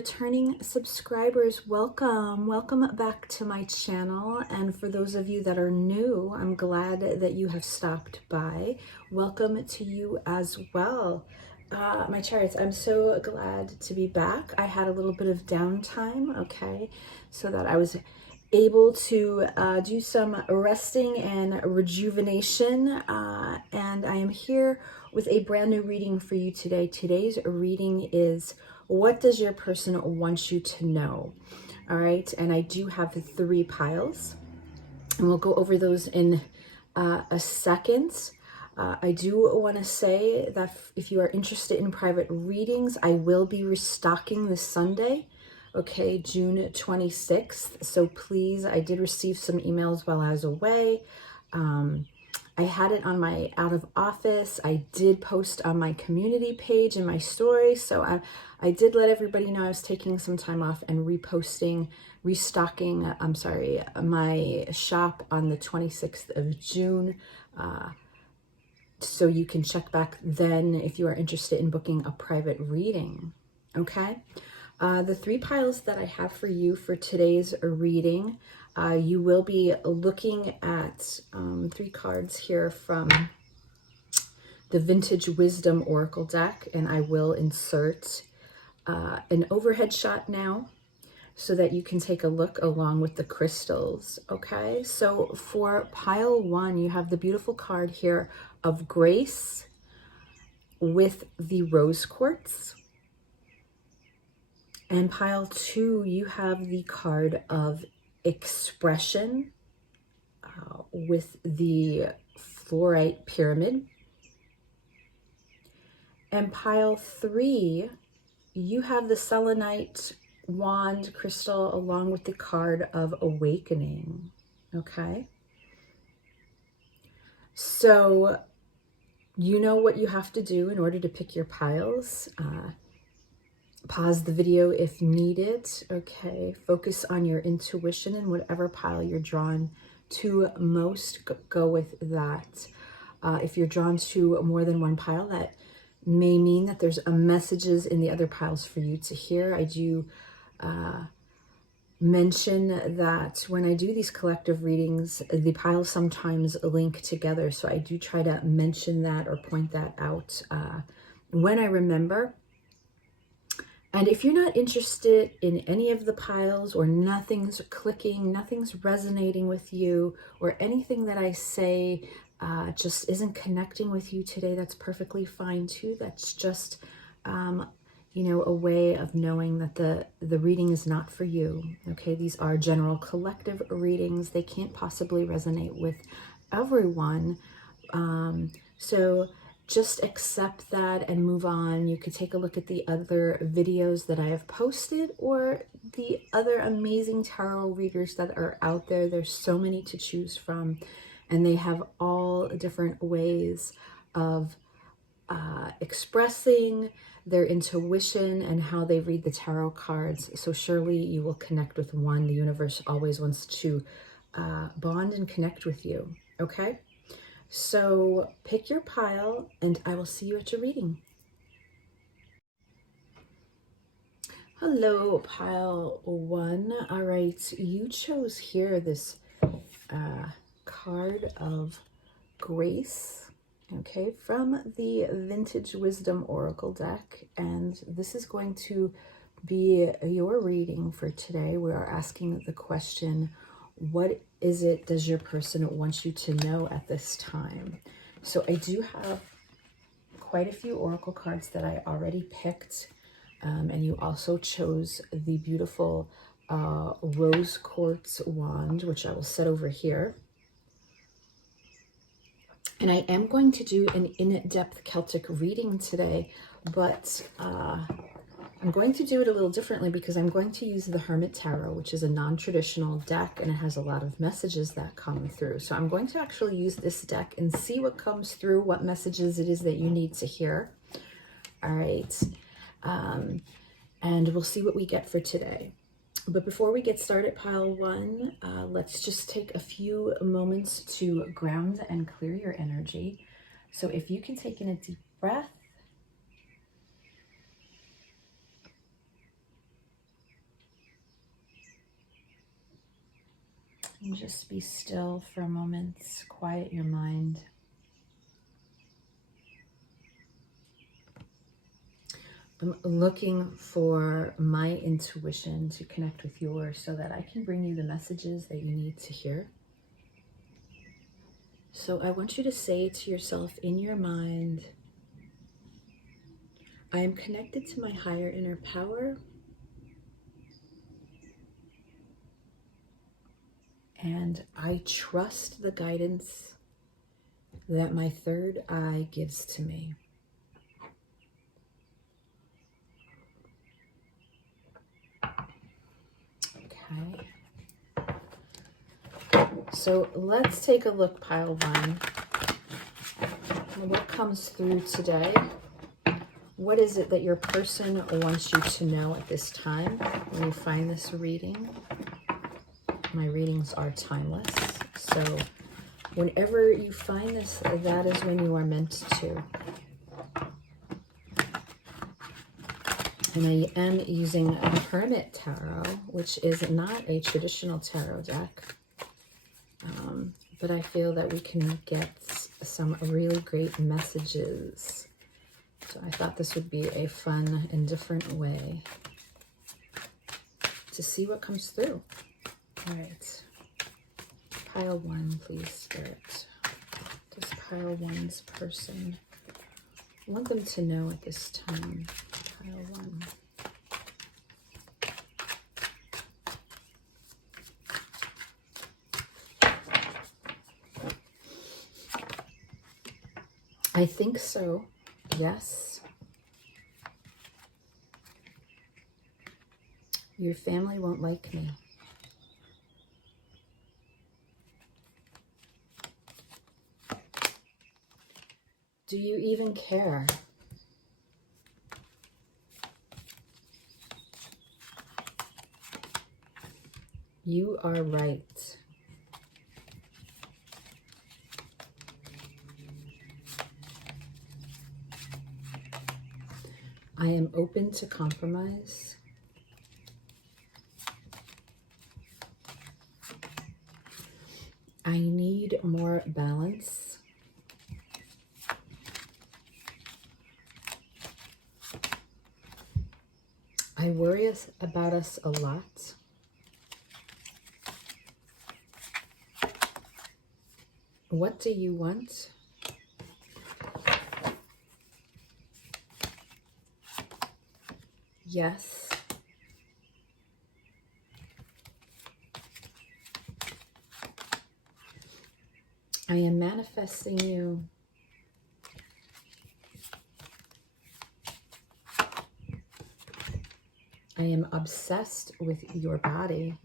returning subscribers, welcome back to my channel. And for those of you that are new, I'm glad that you have stopped by. Welcome to you as well. My chariots, I'm so glad to be back. I had a little bit of downtime, okay, so that I was able to do some resting and rejuvenation, and I am here with a brand new reading for you today. Today's reading is, what does your person want you to know? All right, and I do have 3 piles, and we'll go over those in a second. I do want to say that if you are interested in private readings, I will be restocking this Sunday, okay, June 26th. So please, I did receive some emails while I was away. I had it on my out of office. I did post on my community page in my story. So I did let everybody know I was taking some time off and restocking, my shop on the 26th of June. So you can check back then if you are interested in booking a private reading, okay? The 3 piles that I have for you for today's reading, you will be looking at 3 cards here from the Vintage Wisdom Oracle deck, and I will insert an overhead shot now so that you can take a look along with the crystals, okay? So for pile 1, you have the beautiful card here of Grace with the rose quartz. And pile 2, you have the card of Expression with the fluorite pyramid. And pile 3, you have the selenite wand crystal along with the card of Awakening, okay? So you know what you have to do in order to pick your piles. Pause the video if needed, okay? Focus on your intuition and whatever pile you're drawn to most, go with that. If you're drawn to more than one pile, that may mean that there's messages in the other piles for you to hear. I do mention that when I do these collective readings, the piles sometimes link together. So I do try to mention that or point that out when I remember. And if you're not interested in any of the piles, or nothing's clicking, nothing's resonating with you, or anything that I say just isn't connecting with you today, that's perfectly fine too. That's just, you know, a way of knowing that the reading is not for you, okay? These are general collective readings. They can't possibly resonate with everyone. So just accept that and move on. You could take a look at the other videos that I have posted, or the other amazing tarot readers that are out there. There's so many to choose from, and they have all different ways of expressing their intuition and how they read the tarot cards. So surely you will connect with one. The universe always wants to bond and connect with you, okay? So pick your pile, and I will see you at your reading. Hello, pile 1. All right, you chose here this card of Grace, okay, from the Vintage Wisdom Oracle deck. And this is going to be your reading for today. We are asking the question, what is it does your person want you to know at this time? So I do have quite a few oracle cards that I already picked, and you also chose the beautiful rose quartz wand, which I will set over here. And I am going to do an in-depth Celtic reading today, but I'm going to do it a little differently because I'm going to use the Hermit Tarot, which is a non-traditional deck, and it has a lot of messages that come through. So I'm going to actually use this deck and see what comes through, what messages it is that you need to hear. All right. And we'll see what we get for today. But before we get started, pile 1, let's just take a few moments to ground and clear your energy. So if you can take in a deep breath, And just be still for a moment, quiet your mind. I'm looking for my intuition to connect with yours so that I can bring you the messages that you need to hear. So I want you to say to yourself in your mind, I am connected to my higher inner power, and I trust the guidance that my third eye gives to me. Okay. So let's take a look, pile one. What comes through today? What is it that your person wants you to know at this time when you find this reading? My readings are timeless. So whenever you find this, that is when you are meant to. And I am using the Hermit Tarot, which is not a traditional tarot deck. But I feel that we can get some really great messages. So I thought this would be a fun and different way to see what comes through. All right. Pile one, please, Spirit. Does pile one's person want them to know at this time? Pile one. I think so, yes. Your family won't like me. Do you even care? You are right. I am open to compromise. I need more balance. I worry about us a lot. What do you want? Yes. I am manifesting you. I am obsessed with your body.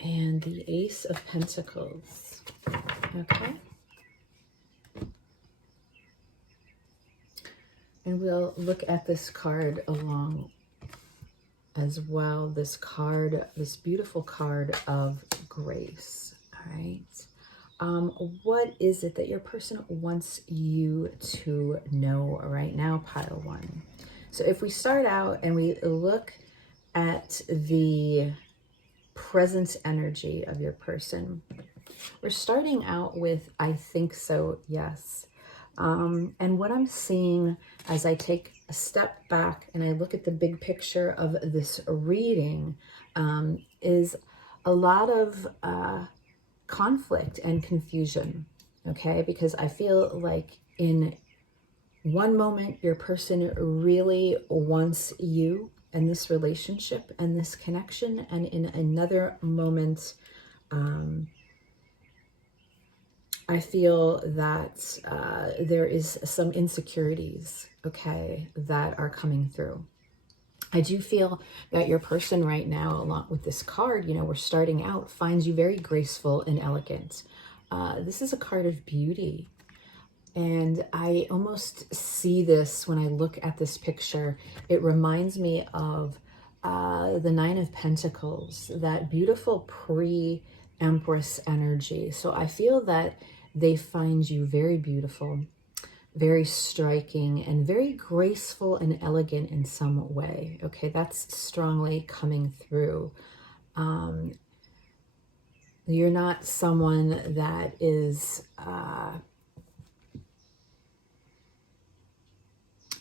And the Ace of Pentacles. Okay. And we'll look at this card along as well. This card, this beautiful card of grace. All right. What is it that your person wants you to know right now, pile one? So if we start out and we look at the present energy of your person, we're starting out with, I think so, yes. And what I'm seeing as I take a step back and I look at the big picture of this reading is a lot of conflict and confusion, okay? Because I feel like in one moment, your person really wants you and this relationship and this connection, and in another moment, I feel that there is some insecurities, okay, that are coming through. I do feel that your person right now, along with this card, you know, we're starting out, finds you very graceful and elegant. This is a card of beauty. And I almost see this when I look at this picture. It reminds me of the Nine of Pentacles, that beautiful pre-Empress energy. So I feel that they find you very beautiful, very striking, and very graceful and elegant in some way. Okay, that's strongly coming through. You're not someone that is, I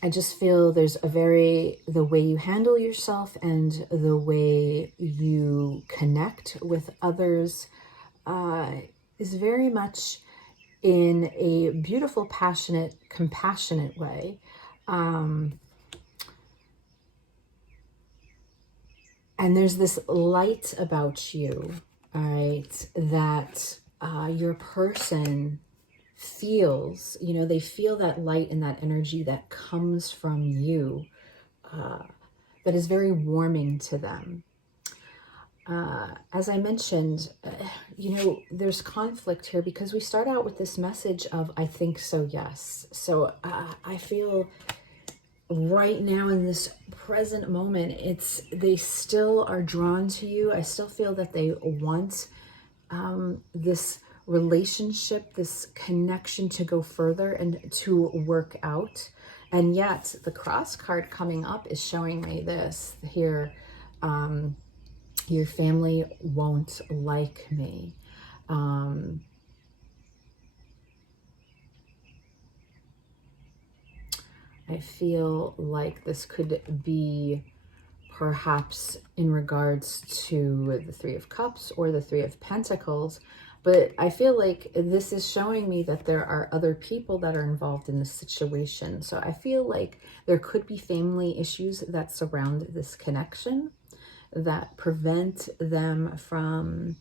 just feel there's the way you handle yourself and the way you connect with others is very much in a beautiful, passionate, compassionate way. And there's this light about you, all right, that your person feels, they feel that light and that energy that comes from you that is very warming to them. As I mentioned, there's conflict here because we start out with this message of, I think so, yes. So I feel right now in this present moment, they still are drawn to you. I still feel that they want this relationship, this connection to go further and to work out. And yet the cross card coming up is showing me this here. Your family won't like me. I feel like this could be perhaps in regards to the Three of Cups or the Three of Pentacles, but I feel like this is showing me that there are other people that are involved in this situation. So I feel like there could be family issues that surround this connection that prevent them from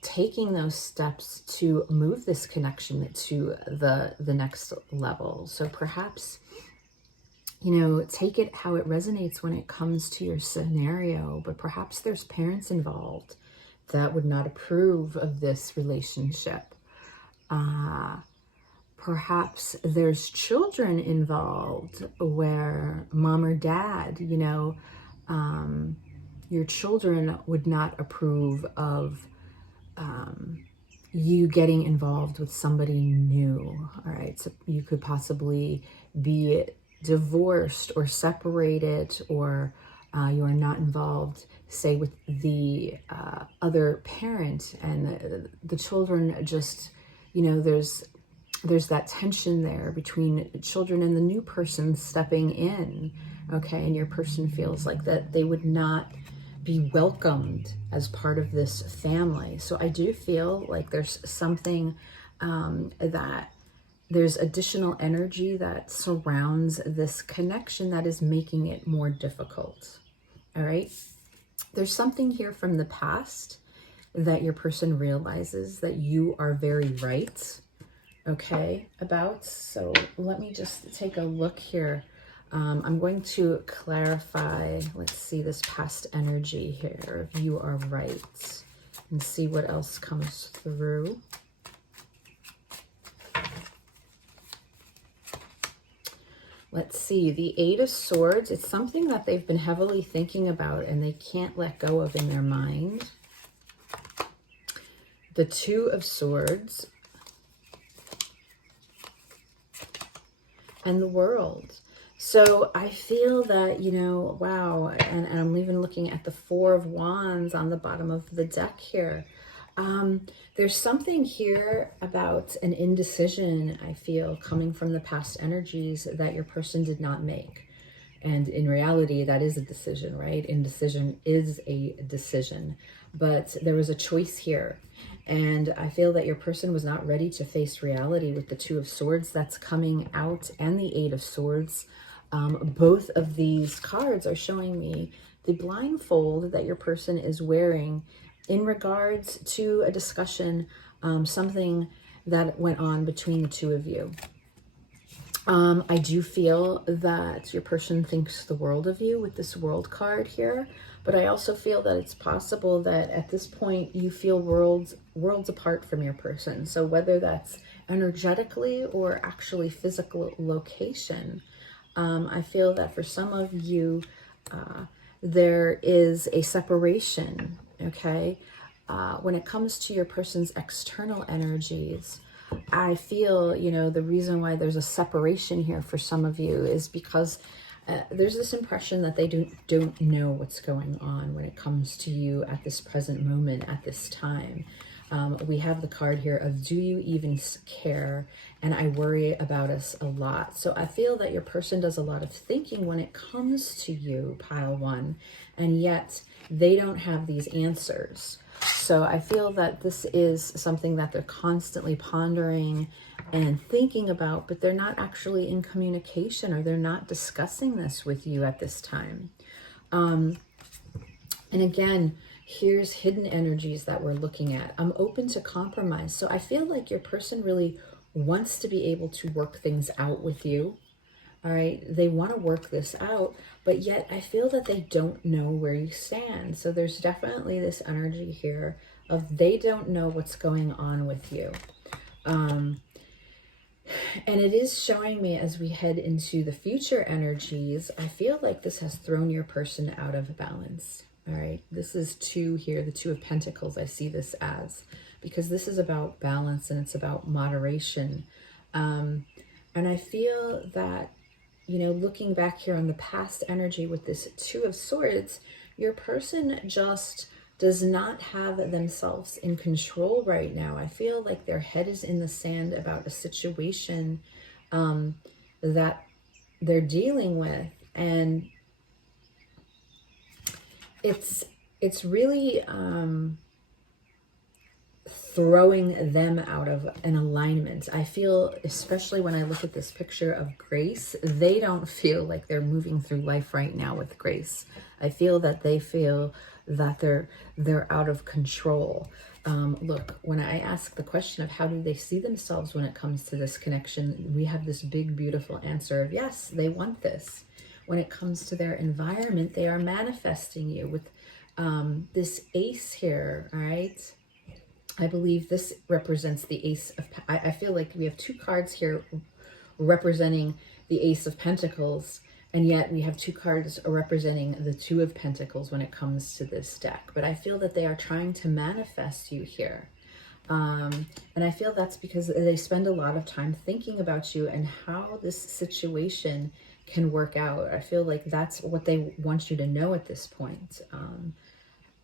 taking those steps to move this connection to the next level. So perhaps, take it how it resonates when it comes to your scenario, but perhaps there's parents involved that would not approve of this relationship. Perhaps there's children involved where mom or dad, your children would not approve of you getting involved with somebody new. All right, so you could possibly be divorced or separated, or you are not involved, say, with the other parent, and the children just, there's that tension there between the children and the new person stepping in, okay, and your person feels like that they would not be welcomed as part of this family. So I do feel like there's something that there's additional energy that surrounds this connection that is making it more difficult. All right. There's something here from the past that your person realizes that you are very right, okay, about. So let me just take a look here. I'm going to clarify, let's see, this past energy here, if you are right, and see what else comes through. Let's see, the Eight of Swords, it's something that they've been heavily thinking about and they can't let go of in their mind. The Two of Swords. And the World. So I feel that, wow, and I'm even looking at the Four of Wands on the bottom of the deck here. There's something here about an indecision, I feel, coming from the past energies that your person did not make. And in reality, that is a decision, right? Indecision is a decision. But there was a choice here. And I feel that your person was not ready to face reality with the Two of Swords that's coming out and the Eight of Swords. Both of these cards are showing me the blindfold that your person is wearing in regards to a discussion, something that went on between the two of you. I do feel that your person thinks the world of you with this World card here, but I also feel that it's possible that at this point you feel worlds apart from your person. So whether that's energetically or actually physical location, I feel that for some of you, there is a separation, okay? When it comes to your person's external energies, I feel, you know, the reason why there's a separation here for some of you is because there's this impression that they don't know what's going on when it comes to you at this present moment, at this time. We have the card here of, do you even care? And I worry about us a lot. So I feel that your person does a lot of thinking when it comes to you, pile one, and yet they don't have these answers. So I feel that this is something that they're constantly pondering and thinking about, but they're not actually in communication, or they're not discussing this with you at this time. And again, here's hidden energies that we're looking at. I'm open to compromise. So I feel like your person really wants to be able to work things out with you. All right, they want to work this out, but yet I feel that they don't know where you stand. So there's definitely this energy here of they don't know what's going on with you. And it is showing me, as we head into the future energies, I feel like this has thrown your person out of balance. All right, this is 2 here, the 2 of Pentacles. I see this as, because this is about balance and it's about moderation. And I feel that, you know, looking back here on the past energy with this 2 of Swords, your person just does not have themselves in control right now. I feel like their head is in the sand about a situation that they're dealing with. And it's really throwing them out of an alignment. I feel, especially when I look at this picture of grace, they don't feel like they're moving through life right now with grace. I feel that they feel that they're out of control. Look, when I ask the question of how do they see themselves when it comes to this connection, we have this big, beautiful answer of yes, they want this. When it comes to their environment, they are manifesting you with this ace here, all right? I believe this represents the Ace of, I feel like we have 2 cards here representing the Ace of Pentacles, and yet we have 2 cards representing the 2 of Pentacles when it comes to this deck. But I feel that they are trying to manifest you here. And I feel that's because they spend a lot of time thinking about you and how this situation can work out. I feel like that's what they want you to know at this point.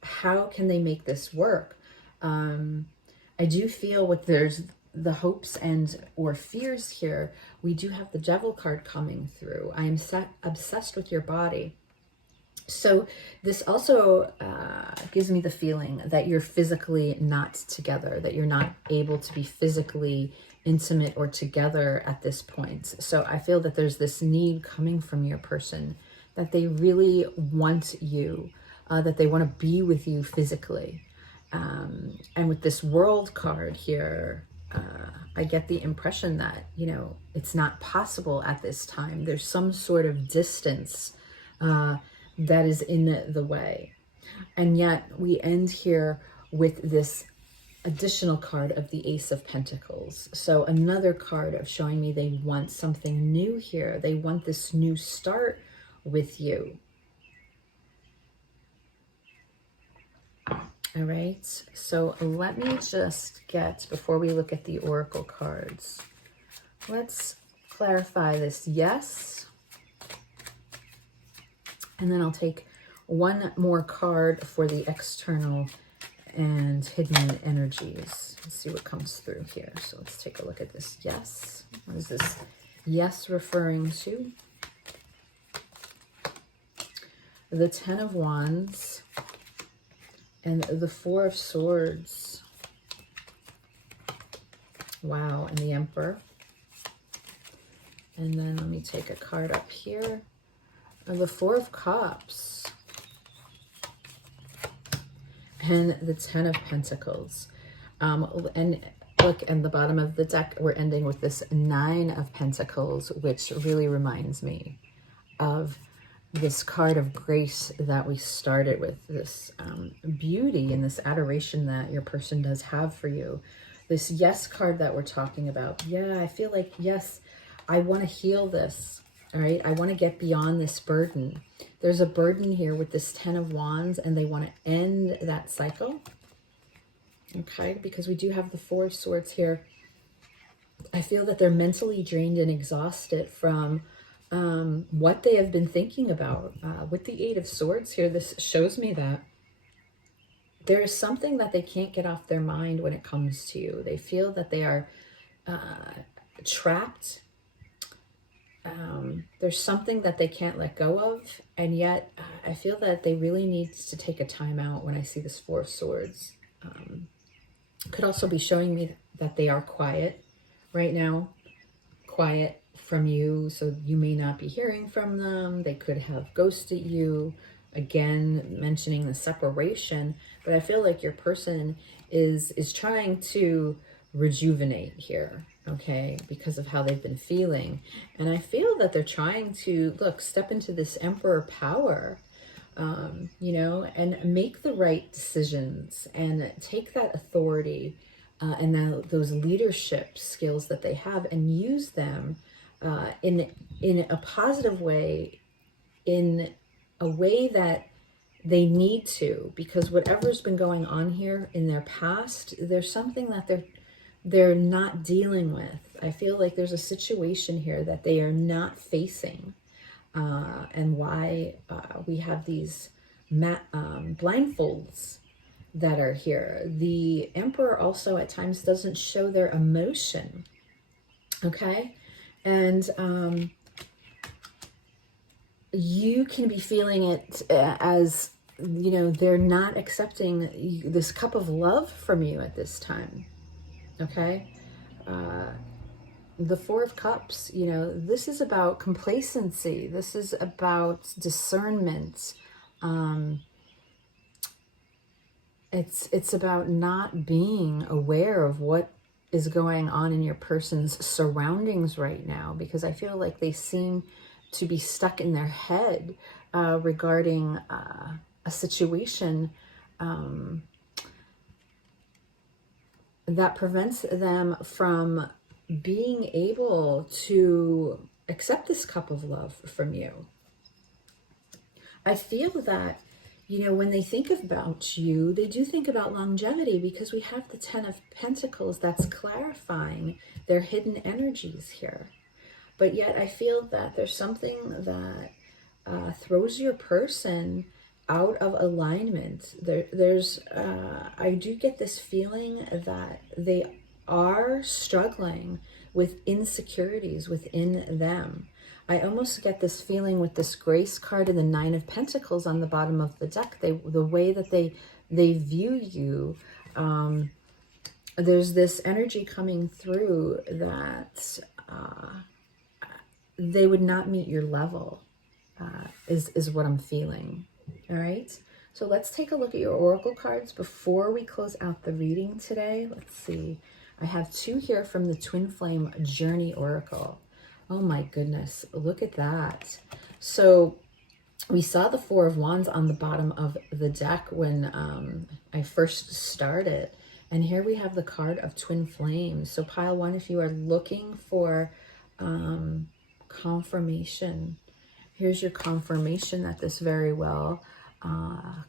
How can they make this work? I do feel with there's the hopes and or fears here, we do have the Devil card coming through. I am obsessed with your body. So this also gives me the feeling that you're physically not together, that you're not able to be physically intimate or together at this point. So I feel that there's this need coming from your person, that they really want you, that they want to be with you physically. And with this World card here, I get the impression that, you know, it's not possible at this time. There's some sort of distance that is in the way. And yet we end here with this additional card of the Ace of Pentacles. So another card of showing me they want something new here. They want this new start with you. All right, so let me just get, before we look at the Oracle cards, let's clarify this yes. And then I'll take one more card for the external and hidden energies. Let's see what comes through here. So let's take a look at this yes. What is this yes referring to? The 10 of Wands. And the 4 of Swords. Wow, and the Emperor. And then let me take a card up here. And the 4 of Cups. And the 10 of Pentacles. And look, in the bottom of the deck, we're ending with this 9 of Pentacles, which really reminds me of this card of grace that we started with, this beauty and this adoration that your person does have for you. This yes card that we're talking about. Yeah, I feel like, yes, I want to heal this. All right, I want to get beyond this burden. There's a burden here with this 10 of Wands, and they want to end that cycle. Okay, because we do have the 4 of Swords here I feel that they're mentally drained and exhausted from what they have been thinking about. With the Eight of Swords here, this shows me that there is something that they can't get off their mind when it comes to you. They feel that they are trapped. There's something that they can't let go of, and yet I feel that they really need to take a time out when I see this Four of Swords. Could also be showing me that they are quiet right now, quiet from you, so you may not be hearing from them. They could have ghosted you, again mentioning the separation, but I feel like your person is trying to rejuvenate here, okay, because of how they've been feeling. And I feel that they're trying to, look, step into this Emperor power, you know, and make the right decisions and take that authority and those leadership skills that they have and use them in a positive way, in a way that they need to, because whatever's been going on here in their past, there's something that they're not dealing with. I feel like there's a situation here that they are not facing, and why we have these blindfolds that are here. The Emperor also at times doesn't show their emotion, okay? And you can be feeling it as, you know, they're not accepting this cup of love from you at this time, okay? The Four of Cups, you know, this is about complacency. This is about discernment. It's about not being aware of what is going on in your person's surroundings right now, because I feel like they seem to be stuck in their head regarding a situation that prevents them from being able to accept this cup of love from you. I feel that, you know, when they think about you, they do think about longevity, because we have the Ten of Pentacles that's clarifying their hidden energies here. But yet I feel that there's something that throws your person out of alignment. I do get this feeling that they are struggling with insecurities within them. I almost get this feeling with this Grace card and the Nine of Pentacles on the bottom of the deck. The way that they view you, there's this energy coming through that they would not meet your level, is what I'm feeling. All right. So let's take a look at your oracle cards before we close out the reading today. Let's see. I have two here from the Twin Flame Journey Oracle. Oh my goodness, look at that. So we saw the Four of Wands on the bottom of the deck when I first started. And here we have the card of Twin Flames. So pile one, if you are looking for confirmation, here's your confirmation that this very well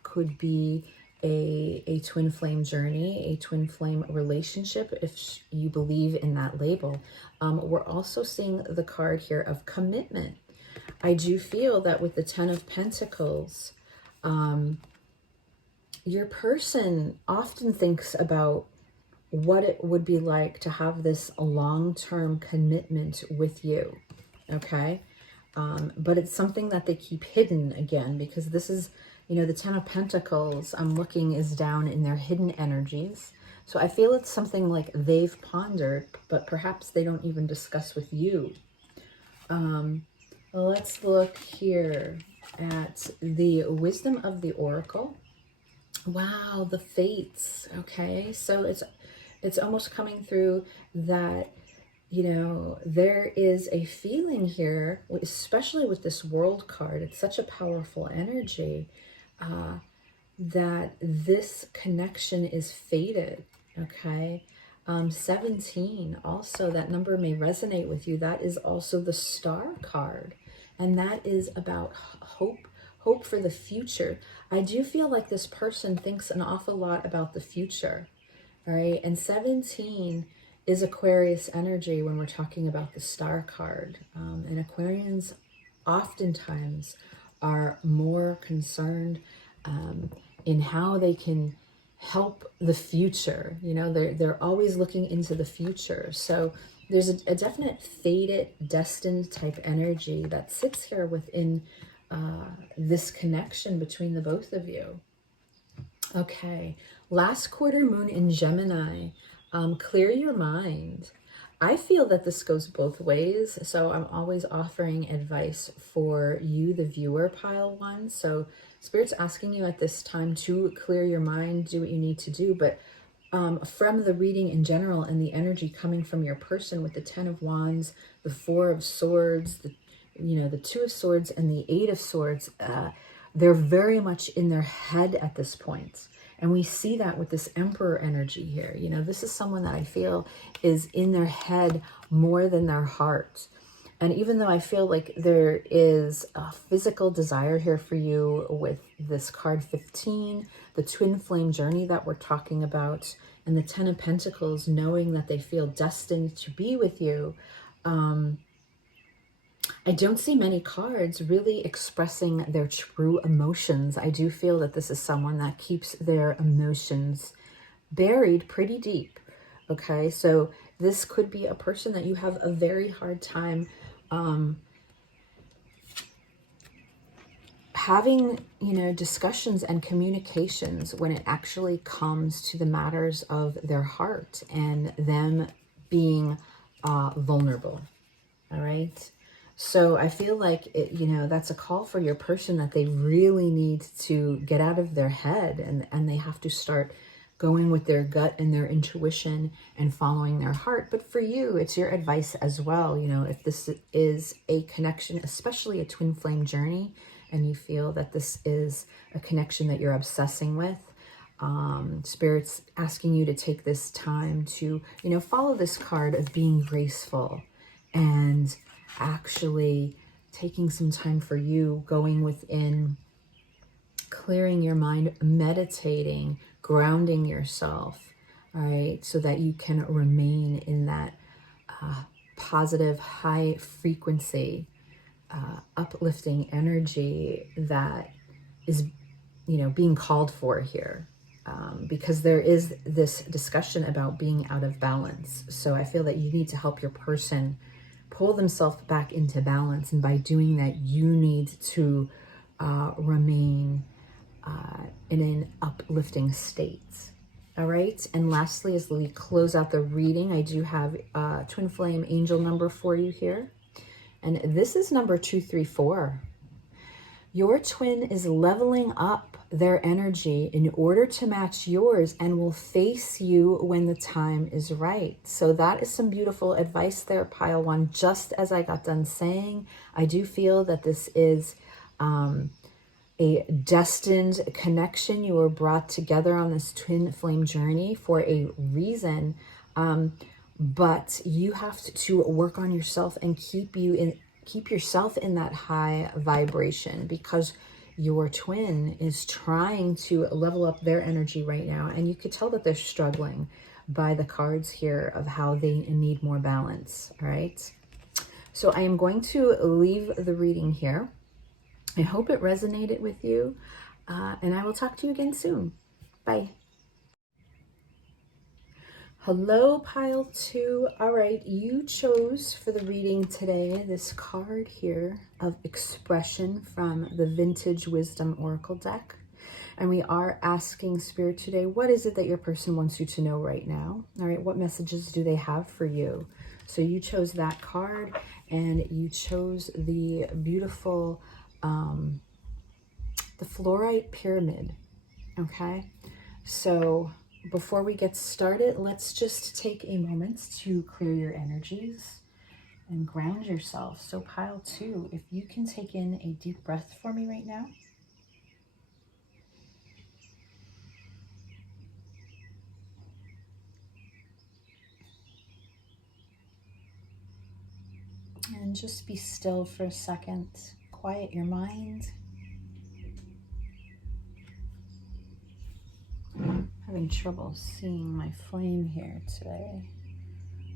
could be a twin flame journey, a twin flame relationship, if you believe in that label. We're also seeing the card here of commitment. I do feel that with the Ten of Pentacles, your person often thinks about what it would be like to have this long-term commitment with you, okay? But it's something that they keep hidden, again, because this is, you know, the Ten of Pentacles, I'm looking, is down in their hidden energies. So I feel it's something like they've pondered, but perhaps they don't even discuss with you. Let's look here at the Wisdom of the Oracle. Wow, the Fates. Okay, so it's almost coming through that, you know, there is a feeling here, especially with this World card. It's such a powerful energy, that this connection is fated, okay? 17, also, that number may resonate with you. That is also the Star card, and that is about hope for the future. I do feel like this person thinks an awful lot about the future, all right? And 17 is Aquarius energy when we're talking about the Star card. And Aquarians oftentimes are more concerned in how they can help the future. You know, they're always looking into the future. So there's a definite fated, destined type energy that sits here within this connection between the both of you. Okay, last quarter moon in Gemini. Clear your mind. I feel that this goes both ways, so I'm always offering advice for you, the viewer, pile one. So Spirit's asking you at this time to clear your mind, do what you need to do, but from the reading in general and the energy coming from your person with the 10 of Wands, the 4 of Swords, the 2 of Swords and the 8 of Swords, they're very much in their head at this point. And we see that with this Emperor energy here. You know, this is someone that I feel is in their head more than their heart. And even though I feel like there is a physical desire here for you with this card 15, the twin flame journey that we're talking about, and the 10 of Pentacles, knowing that they feel destined to be with you, I don't see many cards really expressing their true emotions. I do feel that this is someone that keeps their emotions buried pretty deep. Okay, so this could be a person that you have a very hard time having, discussions and communications when it actually comes to the matters of their heart and them being vulnerable. All right. So I feel like that's a call for your person that they really need to get out of their head, and they have to start going with their gut and their intuition and following their heart. But for you, it's your advice as well. If this is a connection, especially a twin flame journey, and you feel that this is a connection that you're obsessing with, Spirit's asking you to take this time to, follow this card of being graceful and actually taking some time for you, going within, clearing your mind, meditating, grounding yourself, all right, so that you can remain in that positive, high frequency, uplifting energy that is, being called for here. Because there is this discussion about being out of balance. So I feel that you need to help your person pull themselves back into balance. And by doing that, you need to remain in an uplifting state. All right. And lastly, as we close out the reading, I do have twin flame angel number for you here. And this is number 234. Your twin is leveling up their energy in order to match yours and will face you when the time is right. So that is some beautiful advice there, pile one. Just as I got done saying, I do feel that this is a destined connection. You were brought together on this twin flame journey for a reason. But you have to work on yourself and keep yourself in that high vibration, because your twin is trying to level up their energy right now. And you could tell that they're struggling by the cards here of how they need more balance. All right. So I am going to leave the reading here. I hope it resonated with you. And I will talk to you again soon. Bye. Hello, pile two. All right, you chose for the reading today this card here of expression from the Vintage Wisdom Oracle deck. And we are asking Spirit today, what is it that your person wants you to know right now? All right, what messages do they have for you? So you chose that card, and you chose the beautiful, the fluorite pyramid. Okay, so before we get started, let's just take a moment to clear your energies and ground yourself. So pile two, if you can take in a deep breath for me right now. And just be still for a second. Quiet your mind. I'm having trouble seeing my flame here today.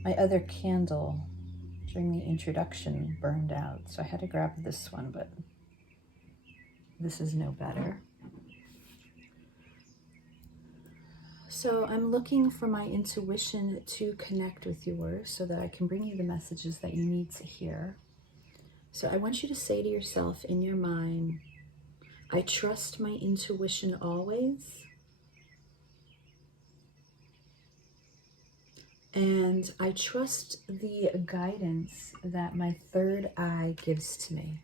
My other candle during the introduction burned out, so I had to grab this one, but this is no better. So I'm looking for my intuition to connect with yours so that I can bring you the messages that you need to hear. So I want you to say to yourself in your mind, I trust my intuition always. And I trust the guidance that my third eye gives to me.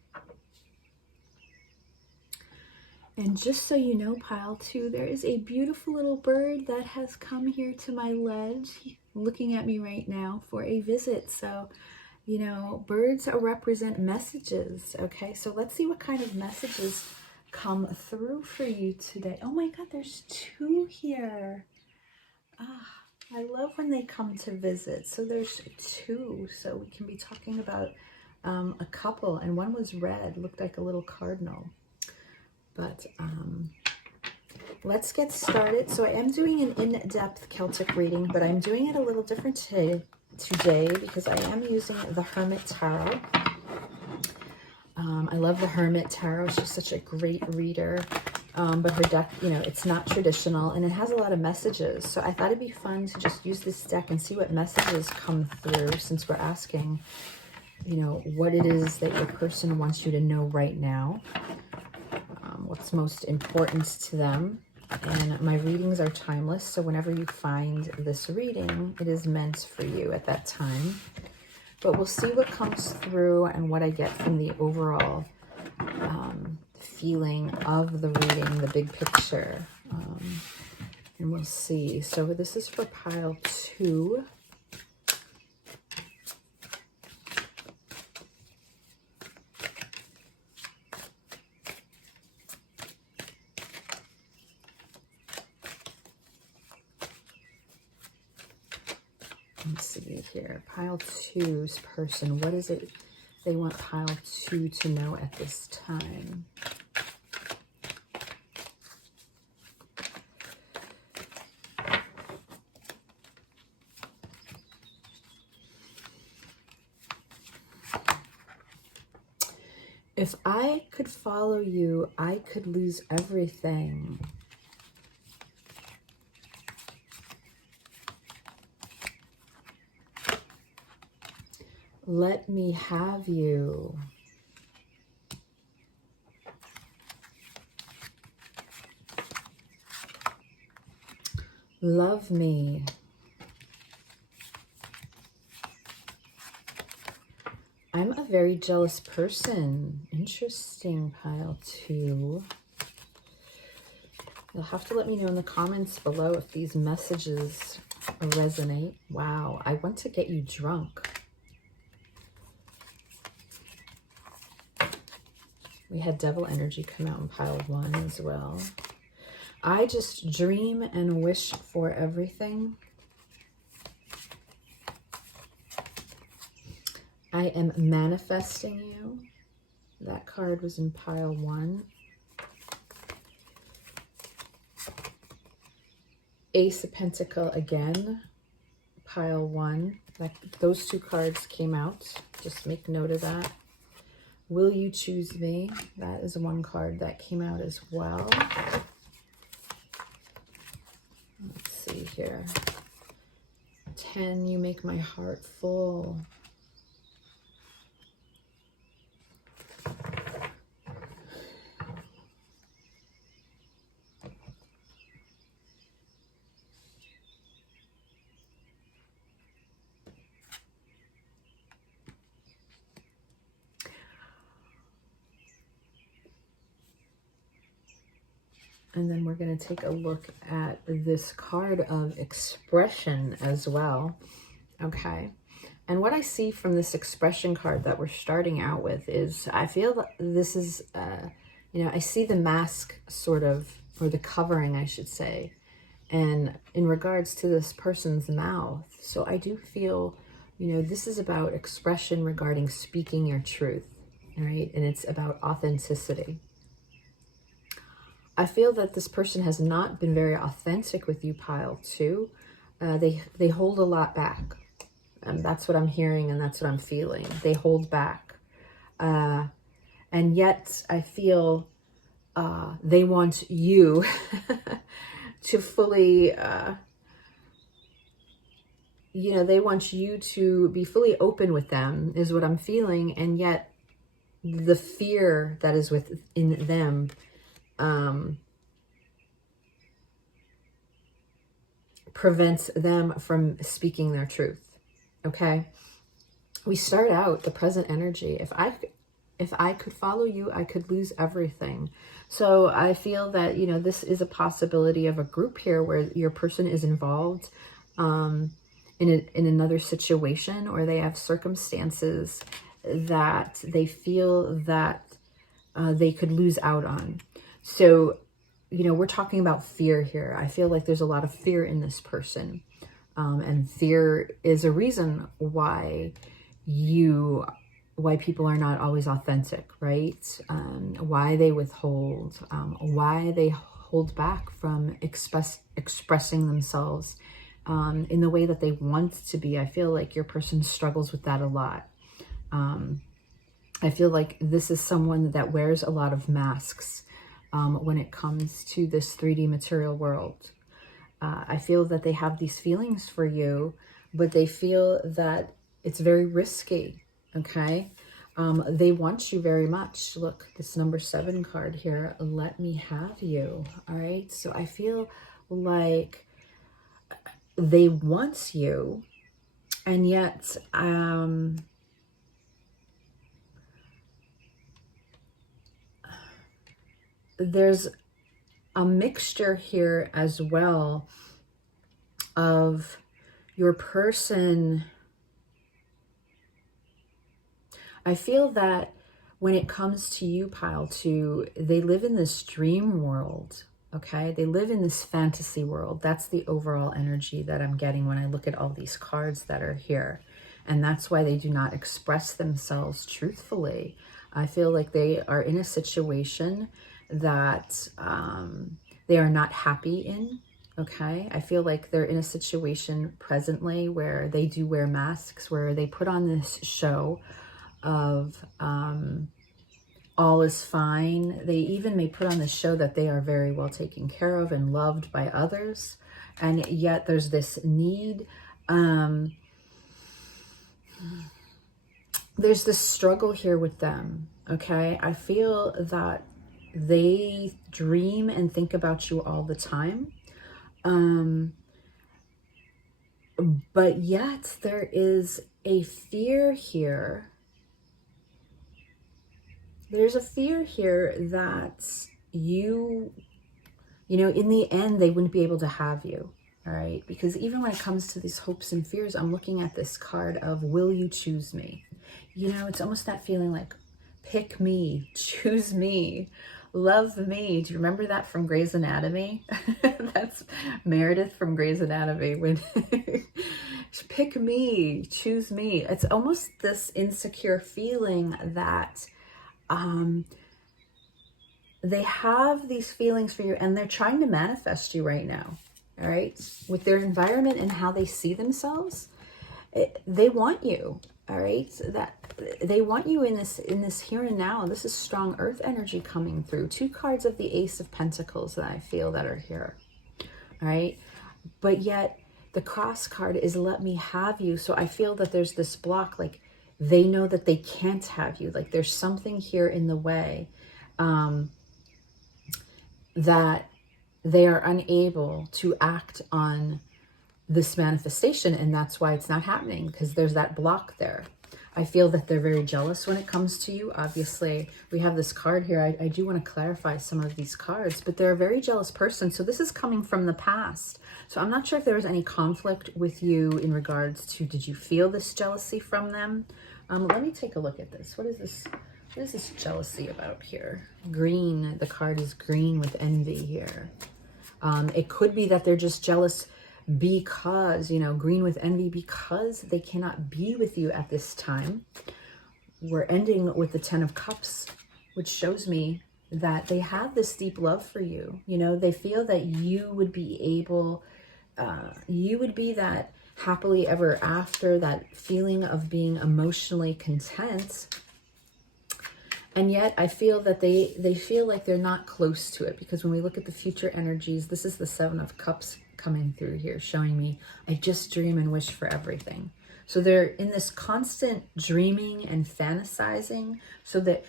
And just so you know, pile 2, there is a beautiful little bird that has come here to my ledge, looking at me right now for a visit. So, you know, birds represent messages, okay? So let's see what kind of messages come through for you today. Oh my God, there's 2 here. Ah. I love when they come to visit. So there's 2. So we can be talking about a couple. And one was red, looked like a little cardinal. But let's get started. So I am doing an in-depth Celtic reading, but I'm doing it a little different today because I am using the Hermit Tarot. I love the Hermit Tarot. She's such a great reader. But her deck, you know, it's not traditional and it has a lot of messages. So I thought it'd be fun to just use this deck and see what messages come through since we're asking, you know, what it is that your person wants you to know right now, what's most important to them. And my readings are timeless. So whenever you find this reading, it is meant for you at that time. But we'll see what comes through and what I get from the overall feeling of the reading, the big picture, and we'll see. So this is for pile 2. Let's see here, pile 2's person, what is it they want pile 2 to know at this time? If I could follow you, I could lose everything. Let me have you. Love me. I'm a very jealous person. Interesting, pile 2. You'll have to let me know in the comments below if these messages resonate. Wow, I want to get you drunk. We had devil energy come out in pile 1 as well. I just dream and wish for everything. I am manifesting you. That card was in pile 1. Ace of Pentacle again, pile 1. Those 2 cards came out. Just make note of that. Will you choose me? That is 1 card that came out as well. Let's see here. 10, you make my heart full. And then we're going to take a look at this card of expression as well. Okay. And what I see from this expression card that we're starting out with is, I feel that this is, you know, I see the mask sort of, or the covering, I should say, and in regards to this person's mouth. So I do feel, you know, this is about expression regarding speaking your truth, right? And it's about authenticity. I feel that this person has not been very authentic with you, pile 2. They hold a lot back. And that's what I'm hearing, and that's what I'm feeling. They hold back. And yet I feel they want you to fully, you know, they want you to be fully open with them, is what I'm feeling. And yet the fear that is within them prevents them from speaking their truth. Okay? We start out the present energy. If I could follow you, I could lose everything. So I feel that, you know, this is a possibility of a group here where your person is involved in another situation, or they have circumstances that they feel that they could lose out on. So, you know, we're talking about fear here. I feel like there's a lot of fear in this person. And fear is a reason why people are not always authentic, right? Why they withhold, why they hold back from expressing themselves in the way that they want to be. I feel like your person struggles with that a lot. I feel like this is someone that wears a lot of masks when it comes to this 3D material world. I feel that they have these feelings for you, but they feel that it's very risky, okay? They want you very much. Look, this number 7 card here, let me have you, all right? So I feel like they want you, and yet there's a mixture here as well of your person. I feel that when it comes to you, Pile 2, they live in this dream world, okay? They live in this fantasy world. That's the overall energy that I'm getting when I look at all these cards that are here. And that's why they do not express themselves truthfully. I feel like they are in a situation that they are not happy in, okay? I feel like they're in a situation presently where they do wear masks, where they put on this show of all is fine. They even may put on the show that they are very well taken care of and loved by others. And yet there's this need. There's this struggle here with them, okay? I feel that they dream and think about you all the time. But yet there is a fear here. There's a fear here that you know, in the end, they wouldn't be able to have you, all right? Because even when it comes to these hopes and fears, I'm looking at this card of, will you choose me? You know, it's almost that feeling like, pick me, choose me, love me. Do you remember that from Grey's Anatomy? That's Meredith from Grey's Anatomy. When pick me, choose me. It's almost this insecure feeling that they have these feelings for you, and they're trying to manifest you right now, all right? With their environment and how they see themselves, they want you, all right? That they want you in this here and now. This is strong earth energy coming through. 2 cards of the Ace of Pentacles that I feel that are here, all right? But yet the cross card is let me have you. So I feel that there's this block, like they know that they can't have you. Like there's something here in the way that they are unable to act on this manifestation, and that's why it's not happening, because there's that block there. I feel that they're very jealous when it comes to you. Obviously, we have this card here. I do want to clarify some of these cards, but they're a very jealous person. So this is coming from the past. So I'm not sure if there was any conflict with you in regards to, did you feel this jealousy from them? Let me take a look at this. What is this? What is this jealousy about here? Green, the card is green with envy here. It could be that they're just jealous because, you know, green with envy, because they cannot be with you at this time. We're ending with the 10 of Cups, which shows me that they have this deep love for you. You know, they feel that you would be able, you would be that happily ever after, that feeling of being emotionally content. And yet I feel that they feel like they're not close to it, because when we look at the future energies, this is the Seven of Cups coming through here, showing me I just dream and wish for everything. So they're in this constant dreaming and fantasizing, so that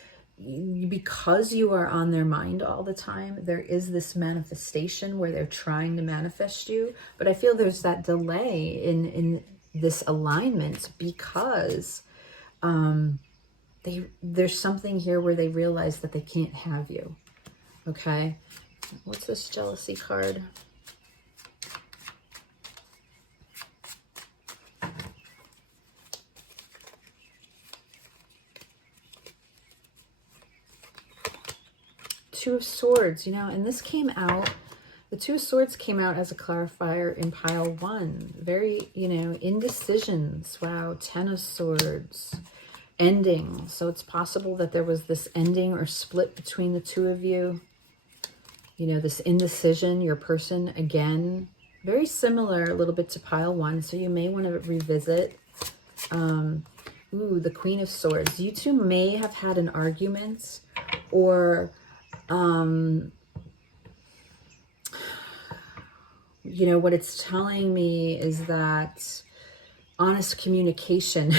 because you are on their mind all the time, there is this manifestation where they're trying to manifest you. But I feel there's that delay in this alignment, because there's something here where they realize that they can't have you. Okay, what's this jealousy card? Two of Swords, you know, and this came out, the Two of Swords came out as a clarifier in pile 1. Very, you know, indecisions. Wow, Ten of Swords. Ending. So it's possible that there was this ending or split between the two of you. You know, this indecision, your person, again, very similar a little bit to pile 1. So you may want to revisit. Ooh, the Queen of Swords. You two may have had an argument, or you know, what it's telling me is that honest communication.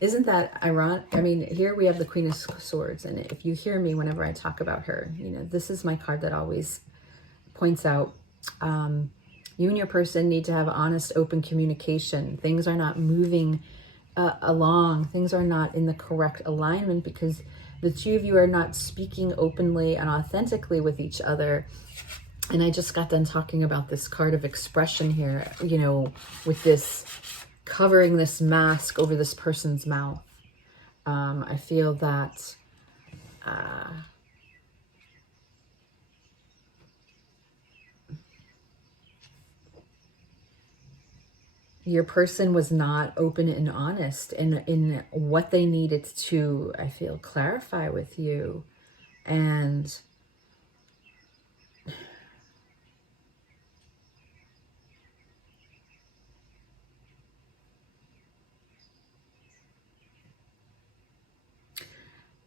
Isn't that ironic? I mean, here we have the Queen of Swords, and if you hear me whenever I talk about her, you know, this is my card that always points out, you and your person need to have honest, open communication. Things are not moving along. Things are not in the correct alignment, because the two of you are not speaking openly and authentically with each other. And I just got done talking about this card of expression here, you know, with this covering this mask over this person's mouth. I feel that your person was not open and honest in what they needed to, I feel, clarify with you. And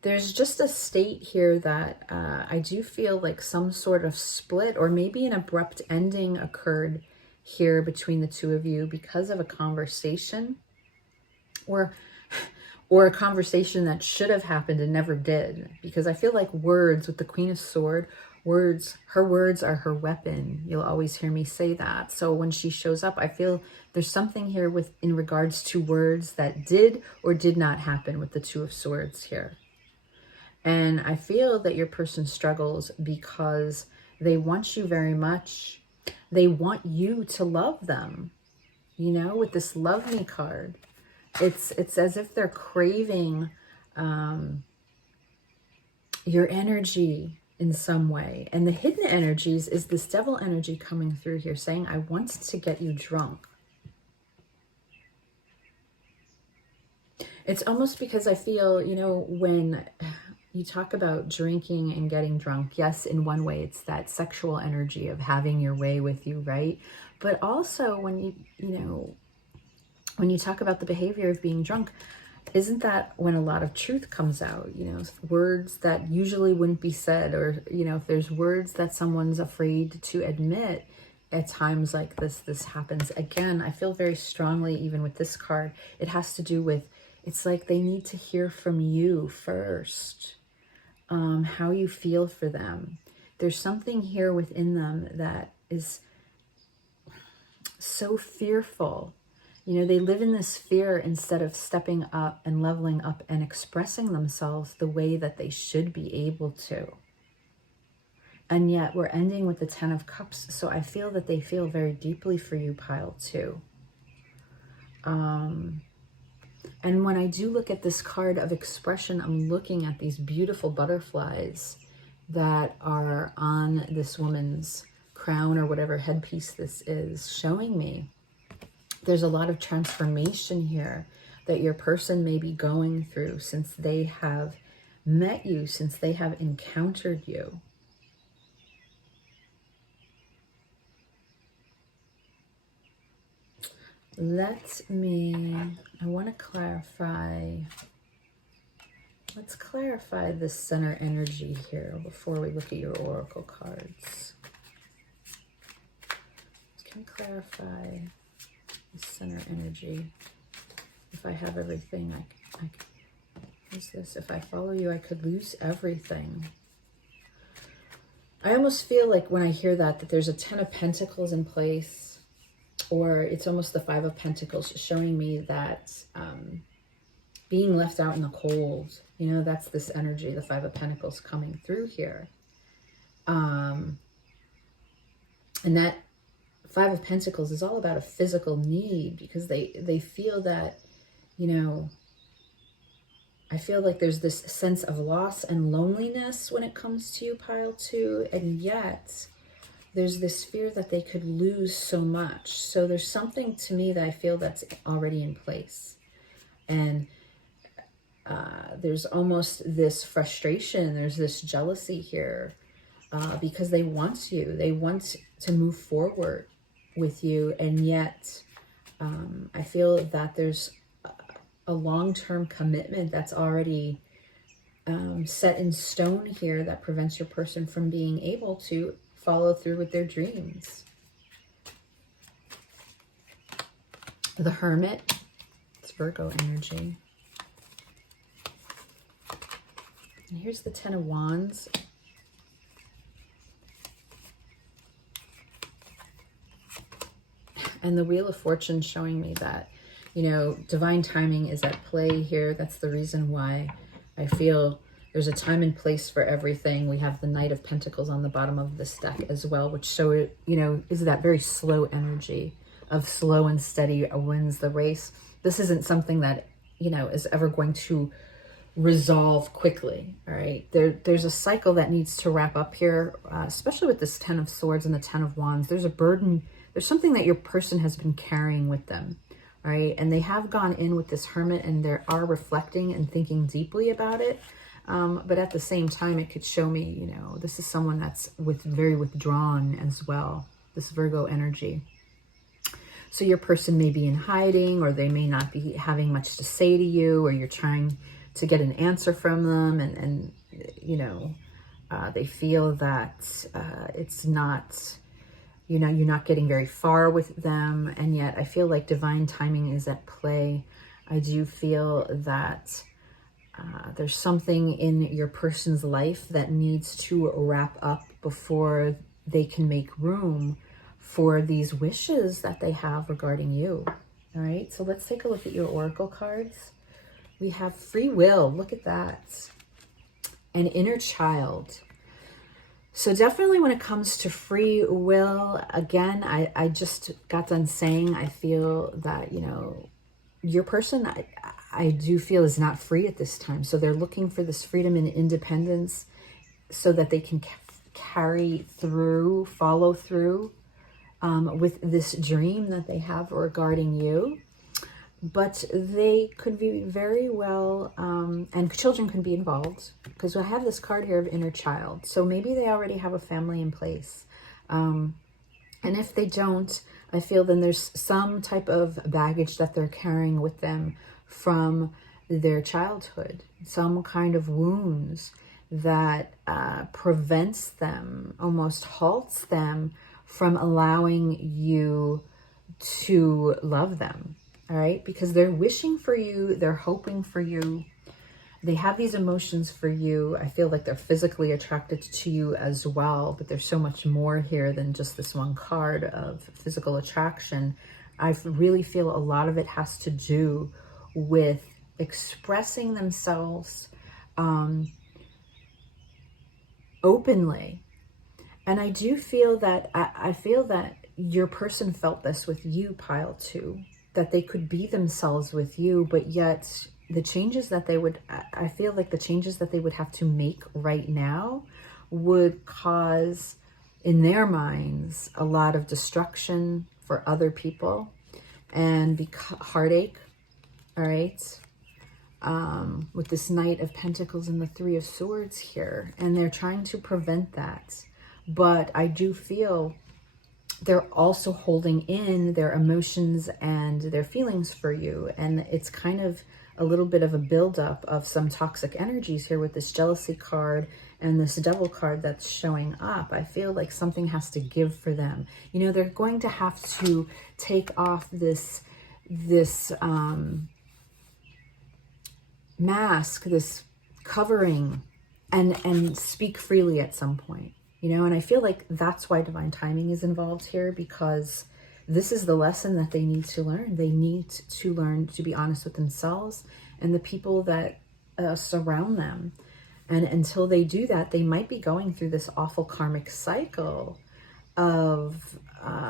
there's just a state here that I do feel like some sort of split, or maybe an abrupt ending occurred here between the two of you because of a conversation, or a conversation that should have happened and never did. Because I feel like words, with the Queen of Swords, her words are her weapon. You'll always hear me say that. So when she shows up, I feel there's something here in regards to words that did or did not happen with the Two of Swords here. And I feel that your person struggles because they want you very much. They want you to love them, you know, with this Love Me card. It's as if they're craving your energy in some way. And the hidden energies is this Devil energy coming through here saying, I want to get you drunk. It's almost because I feel, you know, when you talk about drinking and getting drunk, yes, in one way, it's that sexual energy of having your way with you, right? But also when when you talk about the behavior of being drunk, isn't that when a lot of truth comes out? You know, words that usually wouldn't be said, or, you know, if there's words that someone's afraid to admit, at times like this happens. Again, I feel very strongly, even with this card, it has to do with, it's like they need to hear from you first, how you feel for them. There's something here within them that is so fearful. You know, they live in this fear instead of stepping up and leveling up and expressing themselves the way that they should be able to. And yet we're ending with the Ten of Cups. So I feel that they feel very deeply for you, pile 2. And when I do look at this card of expression, I'm looking at these beautiful butterflies that are on this woman's crown or whatever headpiece this is, showing me there's a lot of transformation here that your person may be going through since they have met you, since they have encountered you. I want to clarify. Let's clarify the center energy here before we look at your oracle cards. Can you clarify the center energy? If I have everything, what's this? If I follow you, I could lose everything. I almost feel like when I hear that there's a 10 of Pentacles in place, or it's almost the 5 of Pentacles showing me that being left out in the cold, you know, that's this energy, the 5 of Pentacles coming through here. And that 5 of Pentacles is all about a physical need, because they feel that, you know, I feel like there's this sense of loss and loneliness when it comes to you, pile 2, and yet there's this fear that they could lose so much. So there's something to me that I feel that's already in place. And there's almost this frustration, there's this jealousy here, because they want you. They want to move forward with you, and yet I feel that there's a long-term commitment that's already set in stone here that prevents your person from being able to follow through with their dreams. The Hermit, it's Virgo energy. And here's the 10 of Wands. And the Wheel of Fortune showing me that, you know, divine timing is at play here. That's the reason why I feel there's a time and place for everything. We have the Knight of Pentacles on the bottom of this deck as well, which show it, you know, is that very slow energy of slow and steady wins the race. This isn't something that, you know, is ever going to resolve quickly. All right, there's a cycle that needs to wrap up here, especially with this 10 of Swords and the 10 of Wands. There's a burden. There's something that your person has been carrying with them. All right, and they have gone in with this Hermit, and they are reflecting and thinking deeply about it. But at the same time, it could show me, you know, this is someone that's very withdrawn as well, this Virgo energy. So your person may be in hiding, or they may not be having much to say to you, or you're trying to get an answer from them, and you know, they feel that it's not, you know, you're not getting very far with them, and yet I feel like divine timing is at play. I do feel that there's something in your person's life that needs to wrap up before they can make room for these wishes that they have regarding you. All right, so let's take a look at your oracle cards. We have free will. Look at that. An inner child. So definitely when it comes to free will, again, I just got done saying, I feel that, you know, your person, I do feel is not free at this time. So they're looking for this freedom and independence so that they can carry through, follow through with this dream that they have regarding you. But they could be very well, and children can be involved, because I have this card here of inner child. So maybe they already have a family in place. And if they don't, I feel then there's some type of baggage that they're carrying with them from their childhood, some kind of wounds that prevents them, almost halts them from allowing you to love them. All right, because they're wishing for you, they're hoping for you, they have these emotions for you. I feel like they're physically attracted to you as well, but there's so much more here than just this one card of physical attraction. I really feel a lot of it has to do with expressing themselves openly. And I do feel that, I feel that your person felt this with you, pile 2. That they could be themselves with you, but yet the changes that they would, I feel like the changes that they would have to make right now would cause, in their minds, a lot of destruction for other people and heartache, all right? With this Knight of Pentacles and the 3 of Swords here, and they're trying to prevent that. But I do feel they're also holding in their emotions and their feelings for you. And it's kind of a little bit of a buildup of some toxic energies here with this jealousy card and this devil card that's showing up. I feel like something has to give for them. You know, they're going to have to take off this mask, this covering, and speak freely at some point. You know, and I feel like that's why divine timing is involved here, because this is the lesson that they need to learn. They need to learn to be honest with themselves and the people that surround them. And until they do that, they might be going through this awful karmic cycle of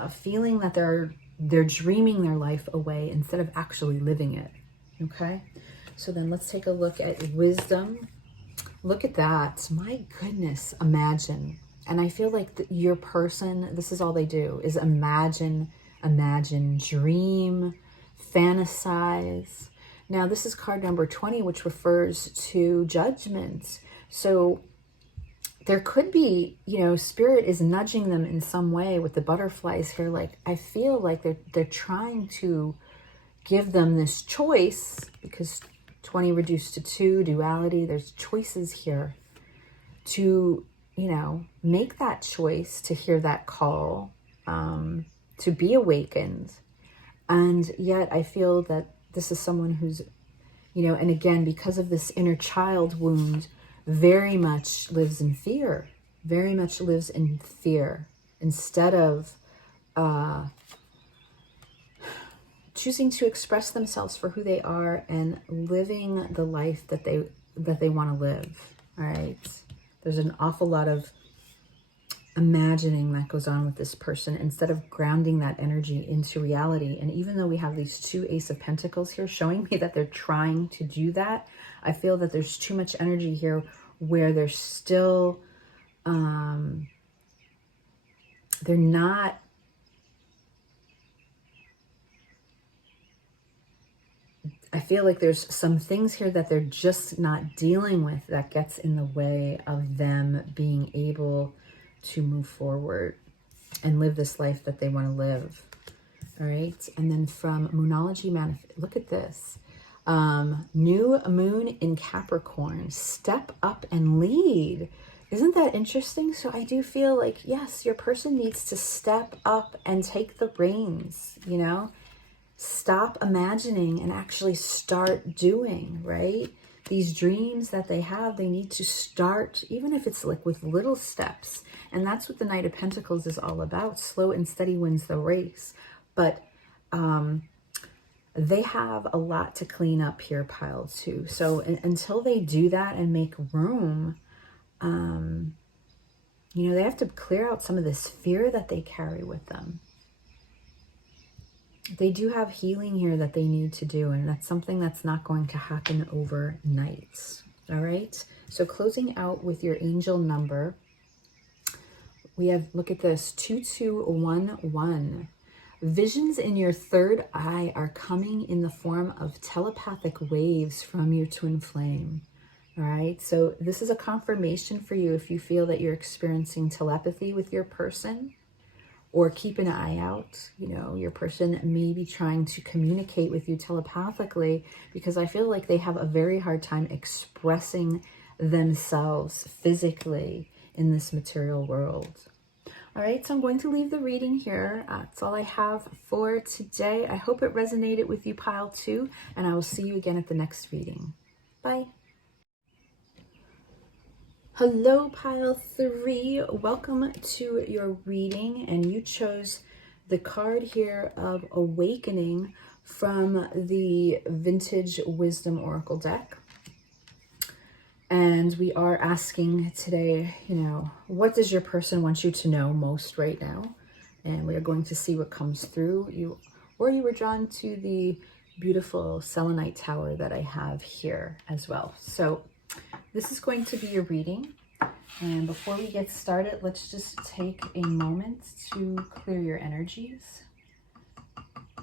feeling that they're dreaming their life away instead of actually living it. Okay, so then let's take a look at wisdom. Look at that. My goodness, imagine. And I feel like your person, this is all they do, is imagine, dream, fantasize. Now, this is card number 20, which refers to judgment. So there could be, you know, spirit is nudging them in some way with the butterflies here. Like, I feel like they're trying to give them this choice, because 20 reduced to 2, duality, there's choices here to, you know, make that choice, to hear that call, to be awakened. And yet I feel that this is someone who's, you know, and again, because of this inner child wound, very much lives in fear, instead of choosing to express themselves for who they are and living the life that they want to live. All right. There's an awful lot of imagining that goes on with this person instead of grounding that energy into reality. And even though we have these 2 Ace of Pentacles here showing me that they're trying to do that, I feel that there's too much energy here where they're still, they're not, I feel like there's some things here that they're just not dealing with that gets in the way of them being able to move forward and live this life that they want to live. All right. And then from Moonology Manifestations, look at this. New moon in Capricorn, step up and lead. Isn't that interesting? So I do feel like, yes, your person needs to step up and take the reins, you know, stop imagining and actually start doing, right? These dreams that they have, they need to start, even if it's like with little steps. And that's what the Knight of Pentacles is all about. Slow and steady wins the race. But they have a lot to clean up here, pile 2. So until they do that and make room, you know, they have to clear out some of this fear that they carry with them. They do have healing here that they need to do, and that's something that's not going to happen overnight. All right. So closing out with your angel number, we have, look at this, 2211. Visions in your third eye are coming in the form of telepathic waves from your twin flame. All right. So this is a confirmation for you if you feel that you're experiencing telepathy with your person. Or keep an eye out, you know, your person may be trying to communicate with you telepathically, because I feel like they have a very hard time expressing themselves physically in this material world. All right, so I'm going to leave the reading here. That's all I have for today. I hope it resonated with you, pile 2, and I will see you again at the next reading. Bye. Hello, pile 3. Welcome to your reading, and you chose the card here of Awakening from the Vintage Wisdom Oracle deck. And we are asking today, you know, what does your person want you to know most right now? And we are going to see what comes through you, or you were drawn to the beautiful selenite tower that I have here as well. So this is going to be your reading. And before we get started, let's just take a moment to clear your energies.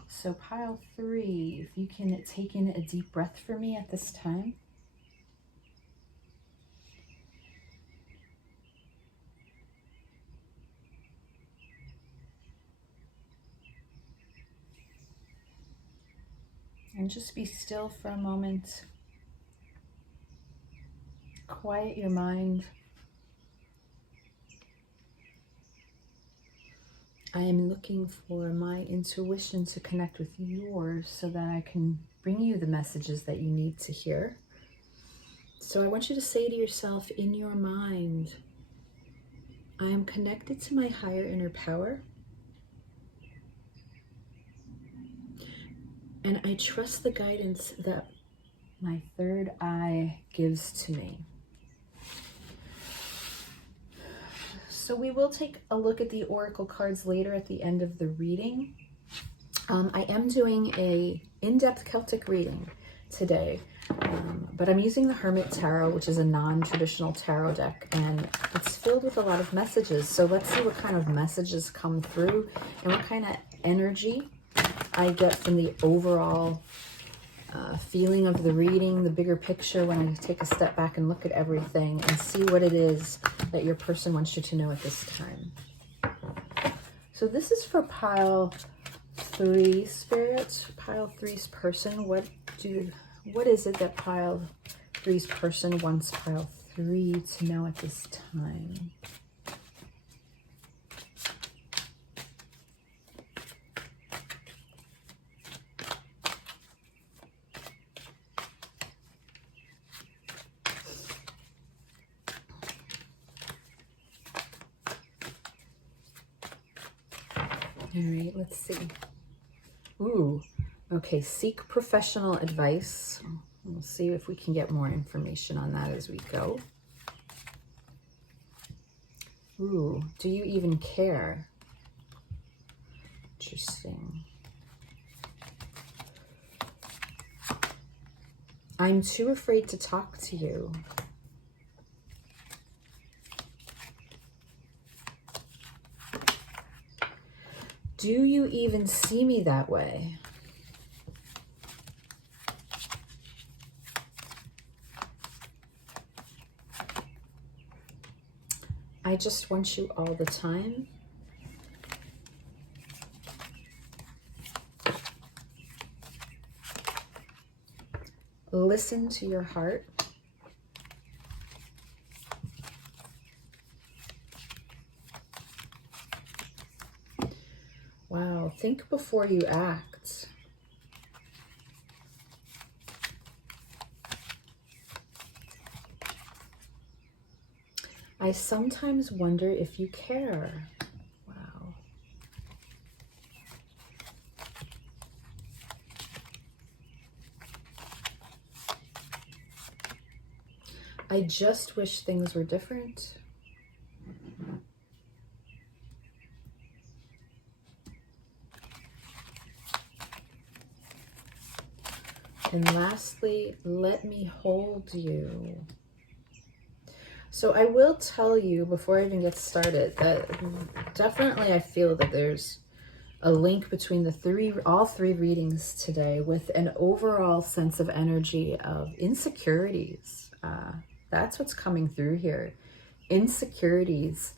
So pile 3, if you can take in a deep breath for me at this time. And just be still for a moment. Quiet your mind. I am looking for my intuition to connect with yours so that I can bring you the messages that you need to hear. So I want you to say to yourself in your mind, I am connected to my higher inner power, and I trust the guidance that my third eye gives to me. So we will take a look at the oracle cards later at the end of the reading. I am doing a in-depth Celtic reading today, but I'm using the Hermit Tarot, which is a non-traditional tarot deck, and it's filled with a lot of messages. So let's see what kind of messages come through and what kind of energy I get from the overall feeling of the reading, the bigger picture, when I take a step back and look at everything and see what it is that your person wants you to know at this time. So this is for pile 3, Spirit. Pile 3's person. What is it that pile 3's person wants pile 3 to know at this time? All right, let's see. Ooh, okay, seek professional advice. We'll see if we can get more information on that as we go. Ooh, do you even care? Interesting. I'm too afraid to talk to you. Do you even see me that way? I just want you all the time. Listen to your heart. Wow, think before you act. I sometimes wonder if you care. Wow. I just wish things were different. And lastly, let me hold you. So I will tell you before I even get started that definitely I feel that there's a link between all three readings today with an overall sense of energy of insecurities. That's what's coming through here. Insecurities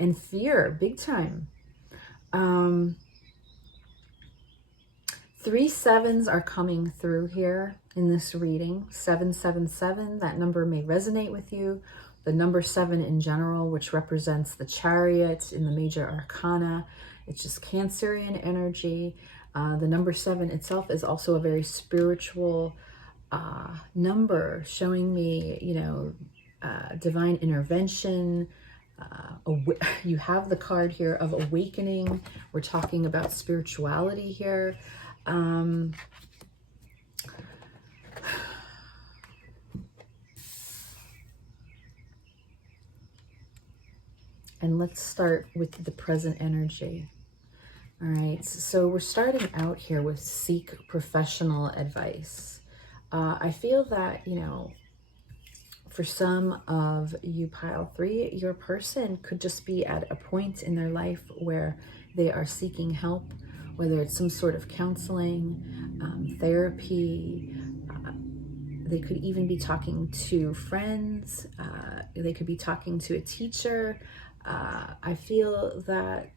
and fear, big time. 3 sevens are coming through here in this reading. 777, that number may resonate with you. The number 7 in general, which represents the Chariot in the major arcana. It's just Cancerian energy. The number 7 itself is also a very spiritual number, showing me, you know, divine intervention. You have the card here of awakening. We're talking about spirituality here. And let's start with the present energy. All right, so we're starting out here with seek professional advice. I feel that, you know, for some of you pile 3, your person could just be at a point in their life where they are seeking help, whether it's some sort of counseling, therapy. They could even be talking to friends. They could be talking to a teacher. I feel that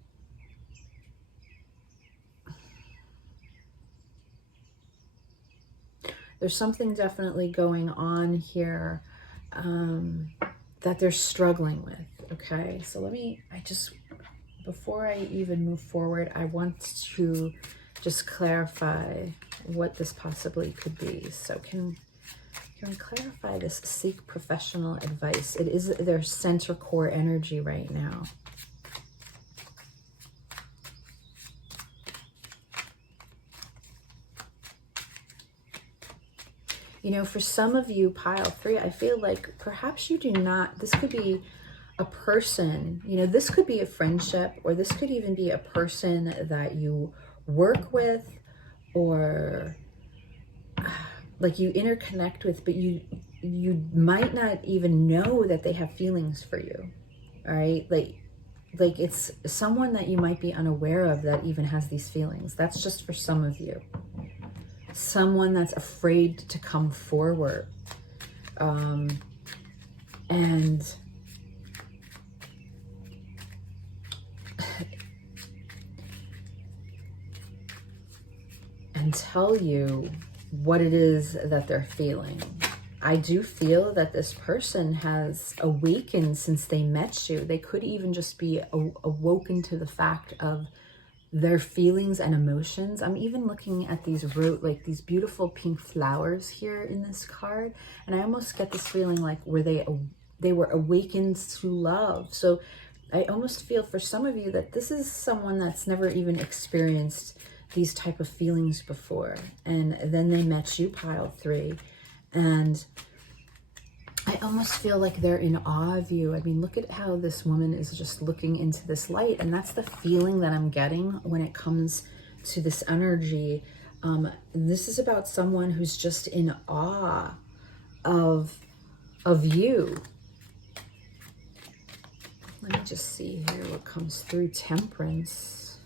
There's something definitely going on here that they're struggling with, okay? So before I even move forward, I want to just clarify what this possibly could be. So can we clarify this? Seek professional advice. It is their center core energy right now. You know, for some of you, pile 3, I feel like perhaps you do not, this could be a person, you know, this could be a friendship, or this could even be a person that you work with, or like you interconnect with, but you might not even know that they have feelings for you, all right? Like it's someone that you might be unaware of that even has these feelings. That's just for some of you. Someone that's afraid to come forward. And tell you what it is that they're feeling. I do feel that this person has awakened since they met you. They could even just be awoken to the fact of their feelings and emotions. I'm even looking at these these beautiful pink flowers here in this card, and I almost get this feeling like they were awakened to love. So I almost feel for some of you that this is someone that's never even experienced these type of feelings before, and then they met you, pile 3, and I almost feel like they're in awe of you. I mean, look at how this woman is just looking into this light, and that's the feeling that I'm getting when it comes to this energy. This is about someone who's just in awe of you. Let me just see here what comes through. Temperance.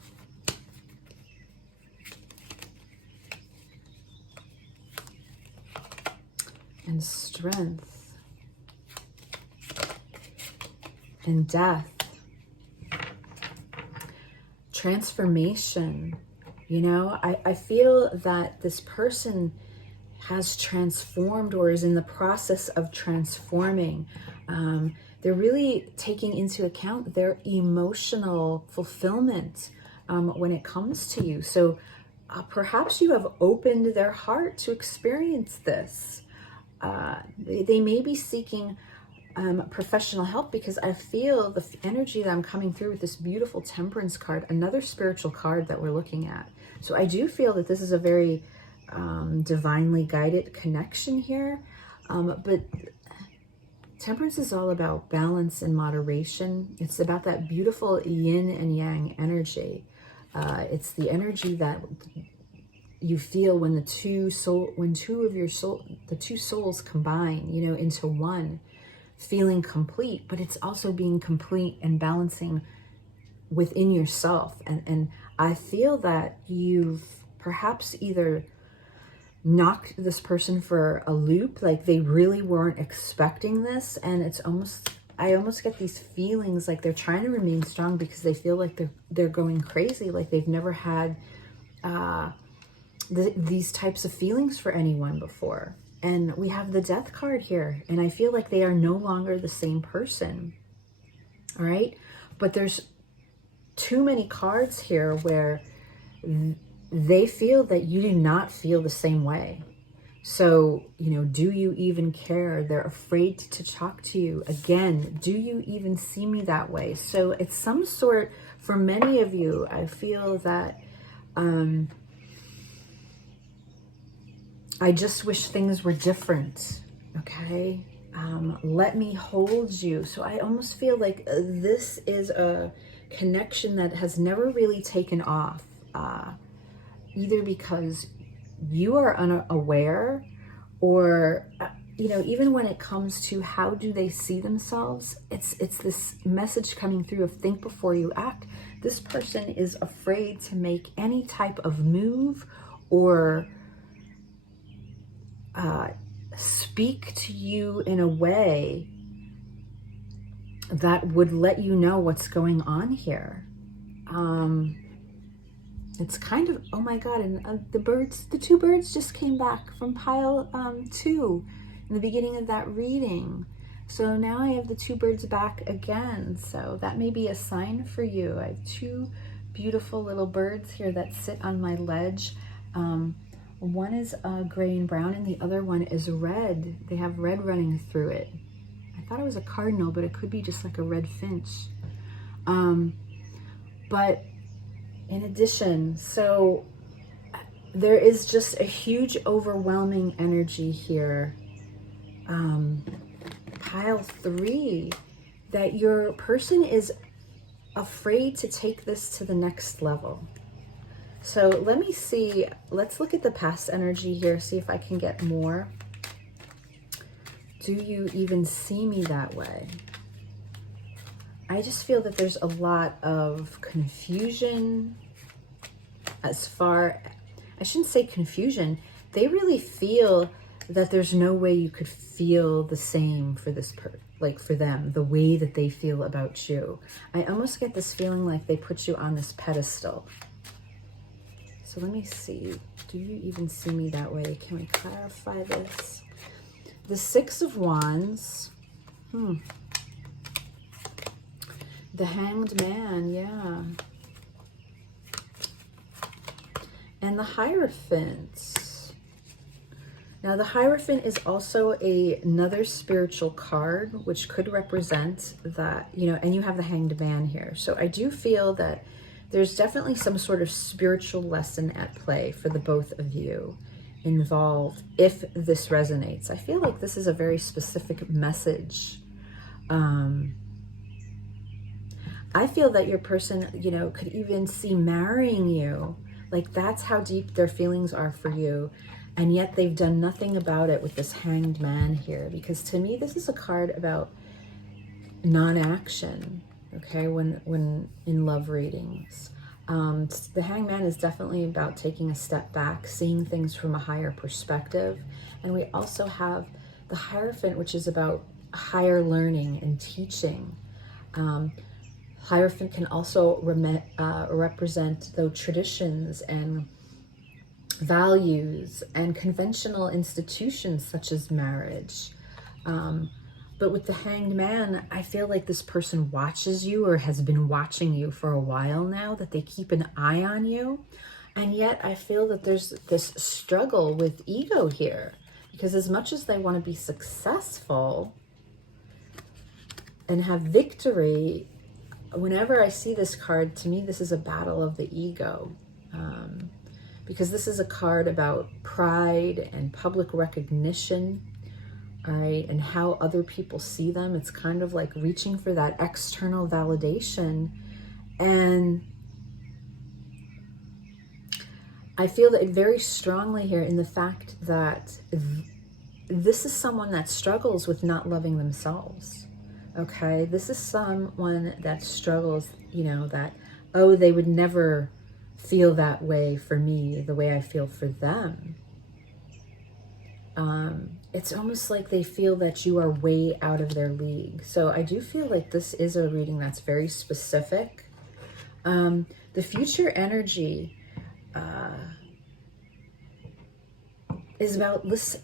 And strength. And death. Transformation. You know, I feel that this person has transformed or is in the process of transforming. They're really taking into account their emotional fulfillment when it comes to you. So perhaps you have opened their heart to experience this. They may be seeking professional help, because I feel the energy that I'm coming through with this beautiful Temperance card, another spiritual card that we're looking at. So I do feel that this is a very divinely guided connection here. But Temperance is all about balance and moderation. It's about that beautiful yin and yang energy. It's the energy that you feel when the two souls combine, you know, into one, feeling complete. But it's also being complete and balancing within yourself. And I feel that you've perhaps either knocked this person for a loop, like they really weren't expecting this, and it's almost, I almost get these feelings like they're trying to remain strong because they feel like they're going crazy, like they've never had these types of feelings for anyone before. And we have the Death card here, and I feel like they are no longer the same person. All right, but there's too many cards here where they feel that you do not feel the same way. So, you know, do you even care? They're afraid to talk to you. Again, do you even see me that way? So it's some sort, for many of you, I feel that I just wish things were different, okay? Let me hold you. So I almost feel like this is a connection that has never really taken off. Either because you are unaware, or, you know, even when it comes to how do they see themselves, it's this message coming through of think before you act. This person is afraid to make any type of move or speak to you in a way that would let you know what's going on here. it's kind of, oh my God, and the two birds just came back from pile 2 in the beginning of that reading. So now I have the 2 birds back again. So that may be a sign for you. I have 2 beautiful little birds here that sit on my ledge. One is gray and brown and the other one is red. They have red running through it. I thought it was a cardinal, but it could be just like a red finch. But in addition, so there is just a huge overwhelming energy here. Pile 3, that your person is afraid to take this to the next level. So let me see, let's look at the past energy here, see if I can get more. Do you even see me that way? I just feel that there's a lot of confusion as far, I shouldn't say confusion, they really feel that there's no way you could feel the same for this like for them, the way that they feel about you. I almost get this feeling like they put you on this pedestal. So let me see, do you even see me that way? Can we clarify this? The 6 of Wands, the Hanged Man, yeah. And the Hierophant. Now the Hierophant is also another spiritual card, which could represent that, you know, and you have the Hanged Man here. So I do feel that there's definitely some sort of spiritual lesson at play for the both of you involved, if this resonates. I feel like this is a very specific message. I feel that your person, you know, could even see marrying you. Like that's how deep their feelings are for you. And yet they've done nothing about it with this Hanged Man here. Because to me, this is a card about non-action, okay, when in love readings. The Hanged Man is definitely about taking a step back, seeing things from a higher perspective. And we also have the Hierophant, which is about higher learning and teaching. Hierophant can also represent the traditions and values and conventional institutions such as marriage. But with the Hanged Man, I feel like this person watches you or has been watching you for a while now, that they keep an eye on you. And yet I feel that there's this struggle with ego here, because as much as they want to be successful and have victory, whenever I see this card, to me, this is a battle of the ego. Because this is a card about pride and public recognition, all right, and how other people see them. It's kind of like reaching for that external validation. And I feel that very strongly here in the fact that this is someone that struggles with not loving themselves, okay? This is someone that struggles, you know, that, oh, they would never feel that way for me, the way I feel for them. It's almost like they feel that you are way out of their league. So I do feel like this is a reading that's very specific. The future energy is about this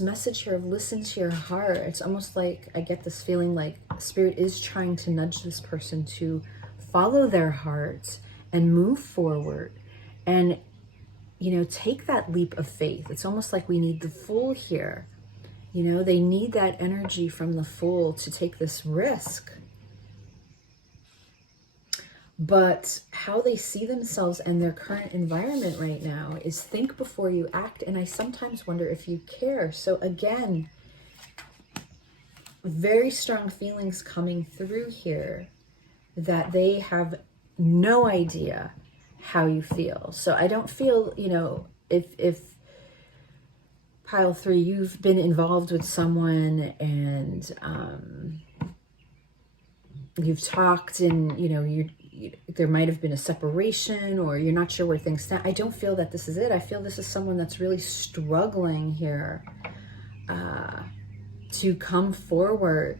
message here of listen to your heart. It's almost like I get this feeling like Spirit is trying to nudge this person to follow their heart and move forward and, you know, take that leap of faith. It's almost like we need the Fool here. You know, they need that energy from the Fool to take this risk. But how they see themselves and their current environment right now is think before you act. And I sometimes wonder if you care. So again, very strong feelings coming through here that they have no idea how you feel. So I don't feel, you know, if pile 3, you've been involved with someone and you've talked and, you know, there might have been a separation or you're not sure where things stand. I don't feel that this is it. I feel this is someone that's really struggling here to come forward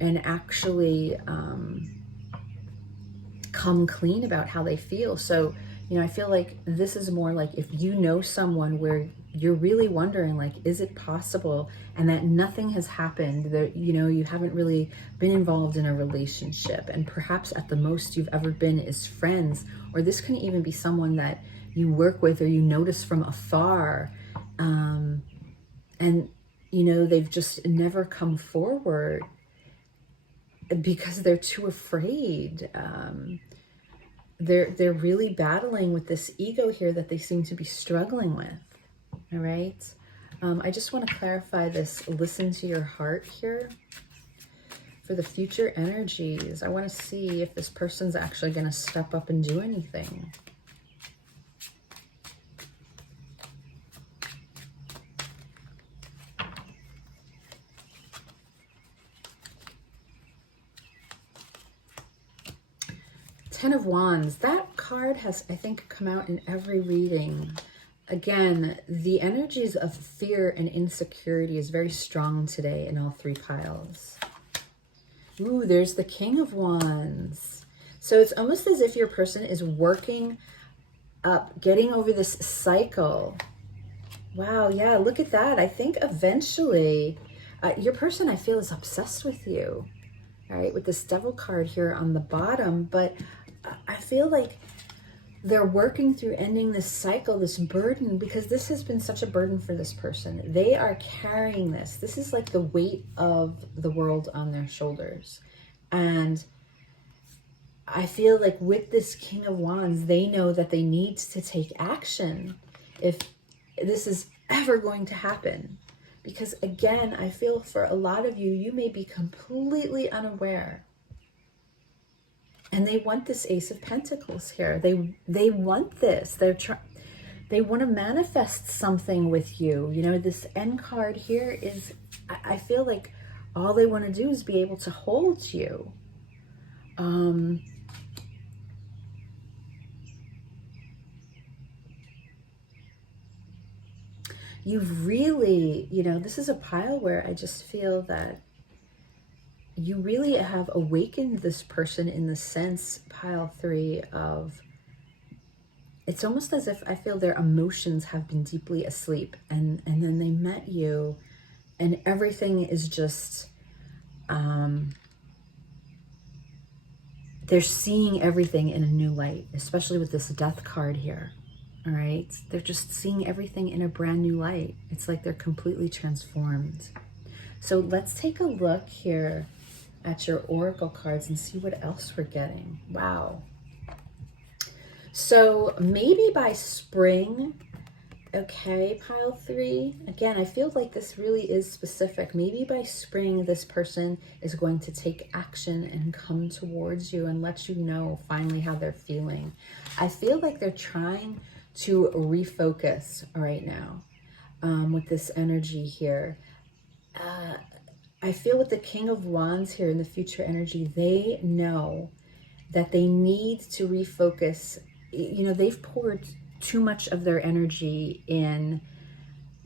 and actually come clean about how they feel. So You know, I feel like this is more like if you know someone where you're really wondering, like, is it possible? And that nothing has happened, that, you know, you haven't really been involved in a relationship. And perhaps at the most you've ever been is friends, or this can even be someone that you work with or you notice from afar. And, you know, they've just never come forward because they're too afraid. They're really battling with this ego here that they seem to be struggling with. All right. I just want to clarify this. Listen to your heart here for the future energies. I want to see if this person's actually going to step up and do anything. Ten of Wands. That card has, I think, come out in every reading. Again, the energies of fear and insecurity is very strong today in all three piles. Ooh, there's the King of Wands. So it's almost as if your person is working up, getting over this cycle. Wow, yeah, look at that. I think eventually your person, I feel, is obsessed with you. All right, with this Devil card here on the bottom. But I feel like they're working through ending this cycle, this burden, because this has been such a burden for this person. They are carrying this. This is like the weight of the world on their shoulders. And I feel like with this King of Wands, they know that they need to take action if this is ever going to happen. Because again, I feel for a lot of you, you may be completely unaware. And they want this Ace of Pentacles here. They want this. They want to manifest something with you. You know, this End card here is, I feel like all they want to do is be able to hold you. You've really, you know, this is a pile where I just feel that you really have awakened this person in the sense, pile 3, of it's almost as if I feel their emotions have been deeply asleep, and then they met you and everything is just, they're seeing everything in a new light, especially with this Death card here. All right. They're just seeing everything in a brand new light. It's like they're completely transformed. So let's take a look here at your oracle cards and see what else we're getting. Wow. So maybe by spring, okay, pile 3. Again, I feel like this really is specific. Maybe by spring, this person is going to take action and come towards you and let you know finally how they're feeling. I feel like they're trying to refocus right now with this energy here. I feel with the King of Wands here in the future energy, they know that they need to refocus. You know, they've poured too much of their energy in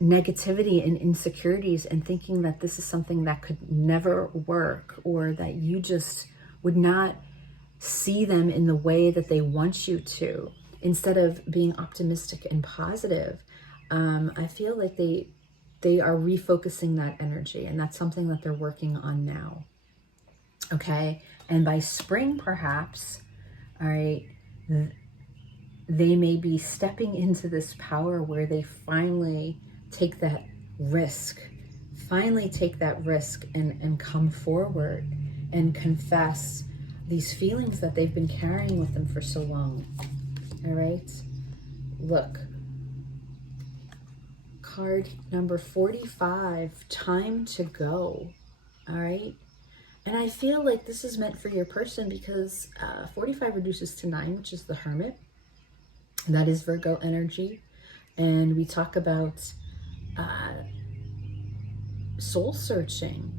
negativity and insecurities and thinking that this is something that could never work, or that you just would not see them in the way that they want you to, instead of being optimistic and positive. I feel like they are refocusing that energy, and that's something that they're working on now. Okay. And by spring, perhaps, all right, they may be stepping into this power where they finally take that risk, and come forward and confess these feelings that they've been carrying with them for so long. All right. Look. Card number 45, time to go. All right. And I feel like this is meant for your person because 45 reduces to 9, which is the Hermit. That is Virgo energy. And we talk about soul searching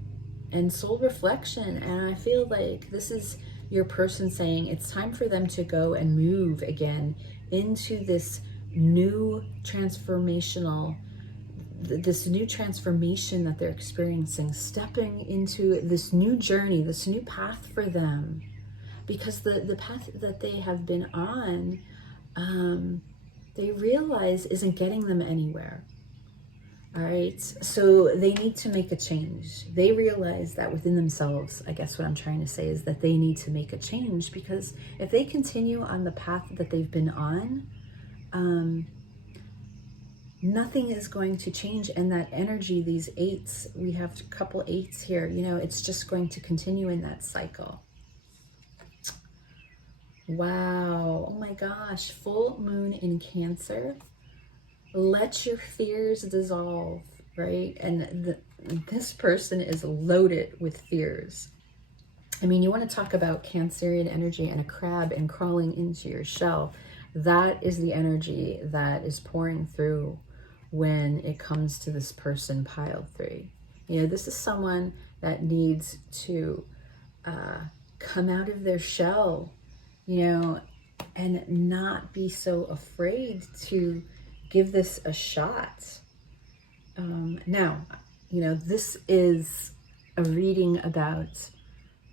and soul reflection. And I feel like this is your person saying it's time for them to go and move again into this new transformation that they're experiencing, stepping into this new journey, this new path for them. Because the path that they have been on, they realize isn't getting them anywhere. All right, so they need to make a change. They realize that within themselves, I guess what I'm trying to say is that they need to make a change, because if they continue on the path that they've been on, nothing is going to change. And that energy, these eights, we have a couple eights here, you know, it's just going to continue in that cycle. Wow, oh my gosh, full moon in Cancer. Let your fears dissolve, right? And this person is loaded with fears. I mean, you want to talk about Cancerian energy and a crab and crawling into your shell. That is the energy that is pouring through when it comes to this person, pile 3. You know, this is someone that needs to come out of their shell, you know, and not be so afraid to give this a shot. Now, you know, this is a reading about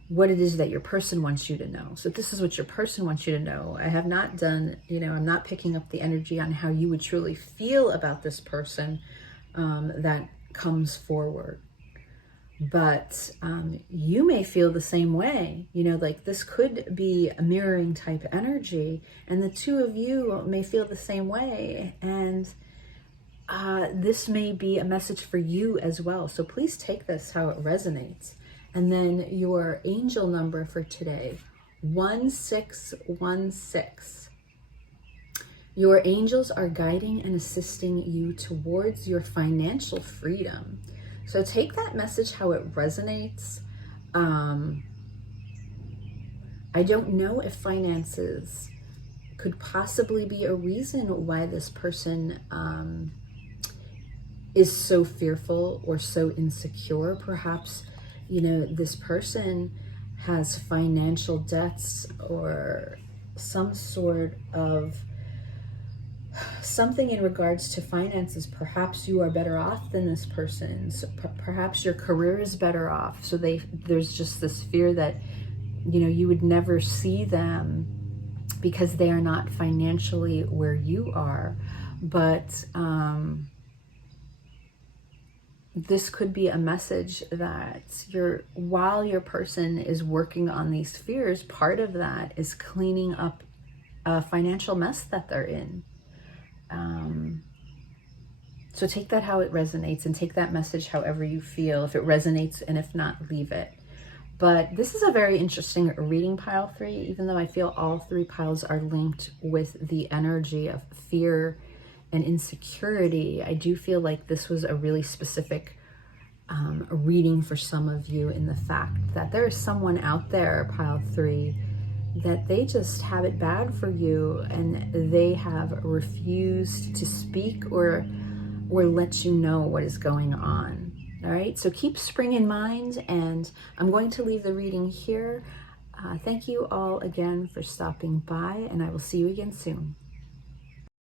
what it is that your person wants you to know. So this is what your person wants you to know. I have not done, you know, I'm not picking up the energy on how you would truly feel about this person that comes forward. But you may feel the same way, you know, like this could be a mirroring type energy, and the two of you may feel the same way. And this may be a message for you as well. So please take this how it resonates. And then your angel number for today, 1616. Your angels are guiding and assisting you towards your financial freedom. So take that message how it resonates. I don't know if finances could possibly be a reason why this person is so fearful or so insecure. Perhaps, you know, this person has financial debts or some sort of something in regards to finances. Perhaps you are better off than this person. So perhaps your career is better off. So there's just this fear that, you know, you would never see them because they are not financially where you are. But this could be a message that while your person is working on these fears, part of that is cleaning up a financial mess that they're in. So take that how it resonates, and take that message however you feel. If it resonates, and if not, leave it. But this is a very interesting reading, pile 3, even though I feel all 3 piles are linked with the energy of fear and insecurity. I do feel like this was a really specific reading for some of you, in the fact that there is someone out there, pile 3, that they just have it bad for you, and they have refused to speak or let you know what is going on. All right, so keep spring in mind, and I'm going to leave the reading here. Thank you all again for stopping by, and I will see you again soon.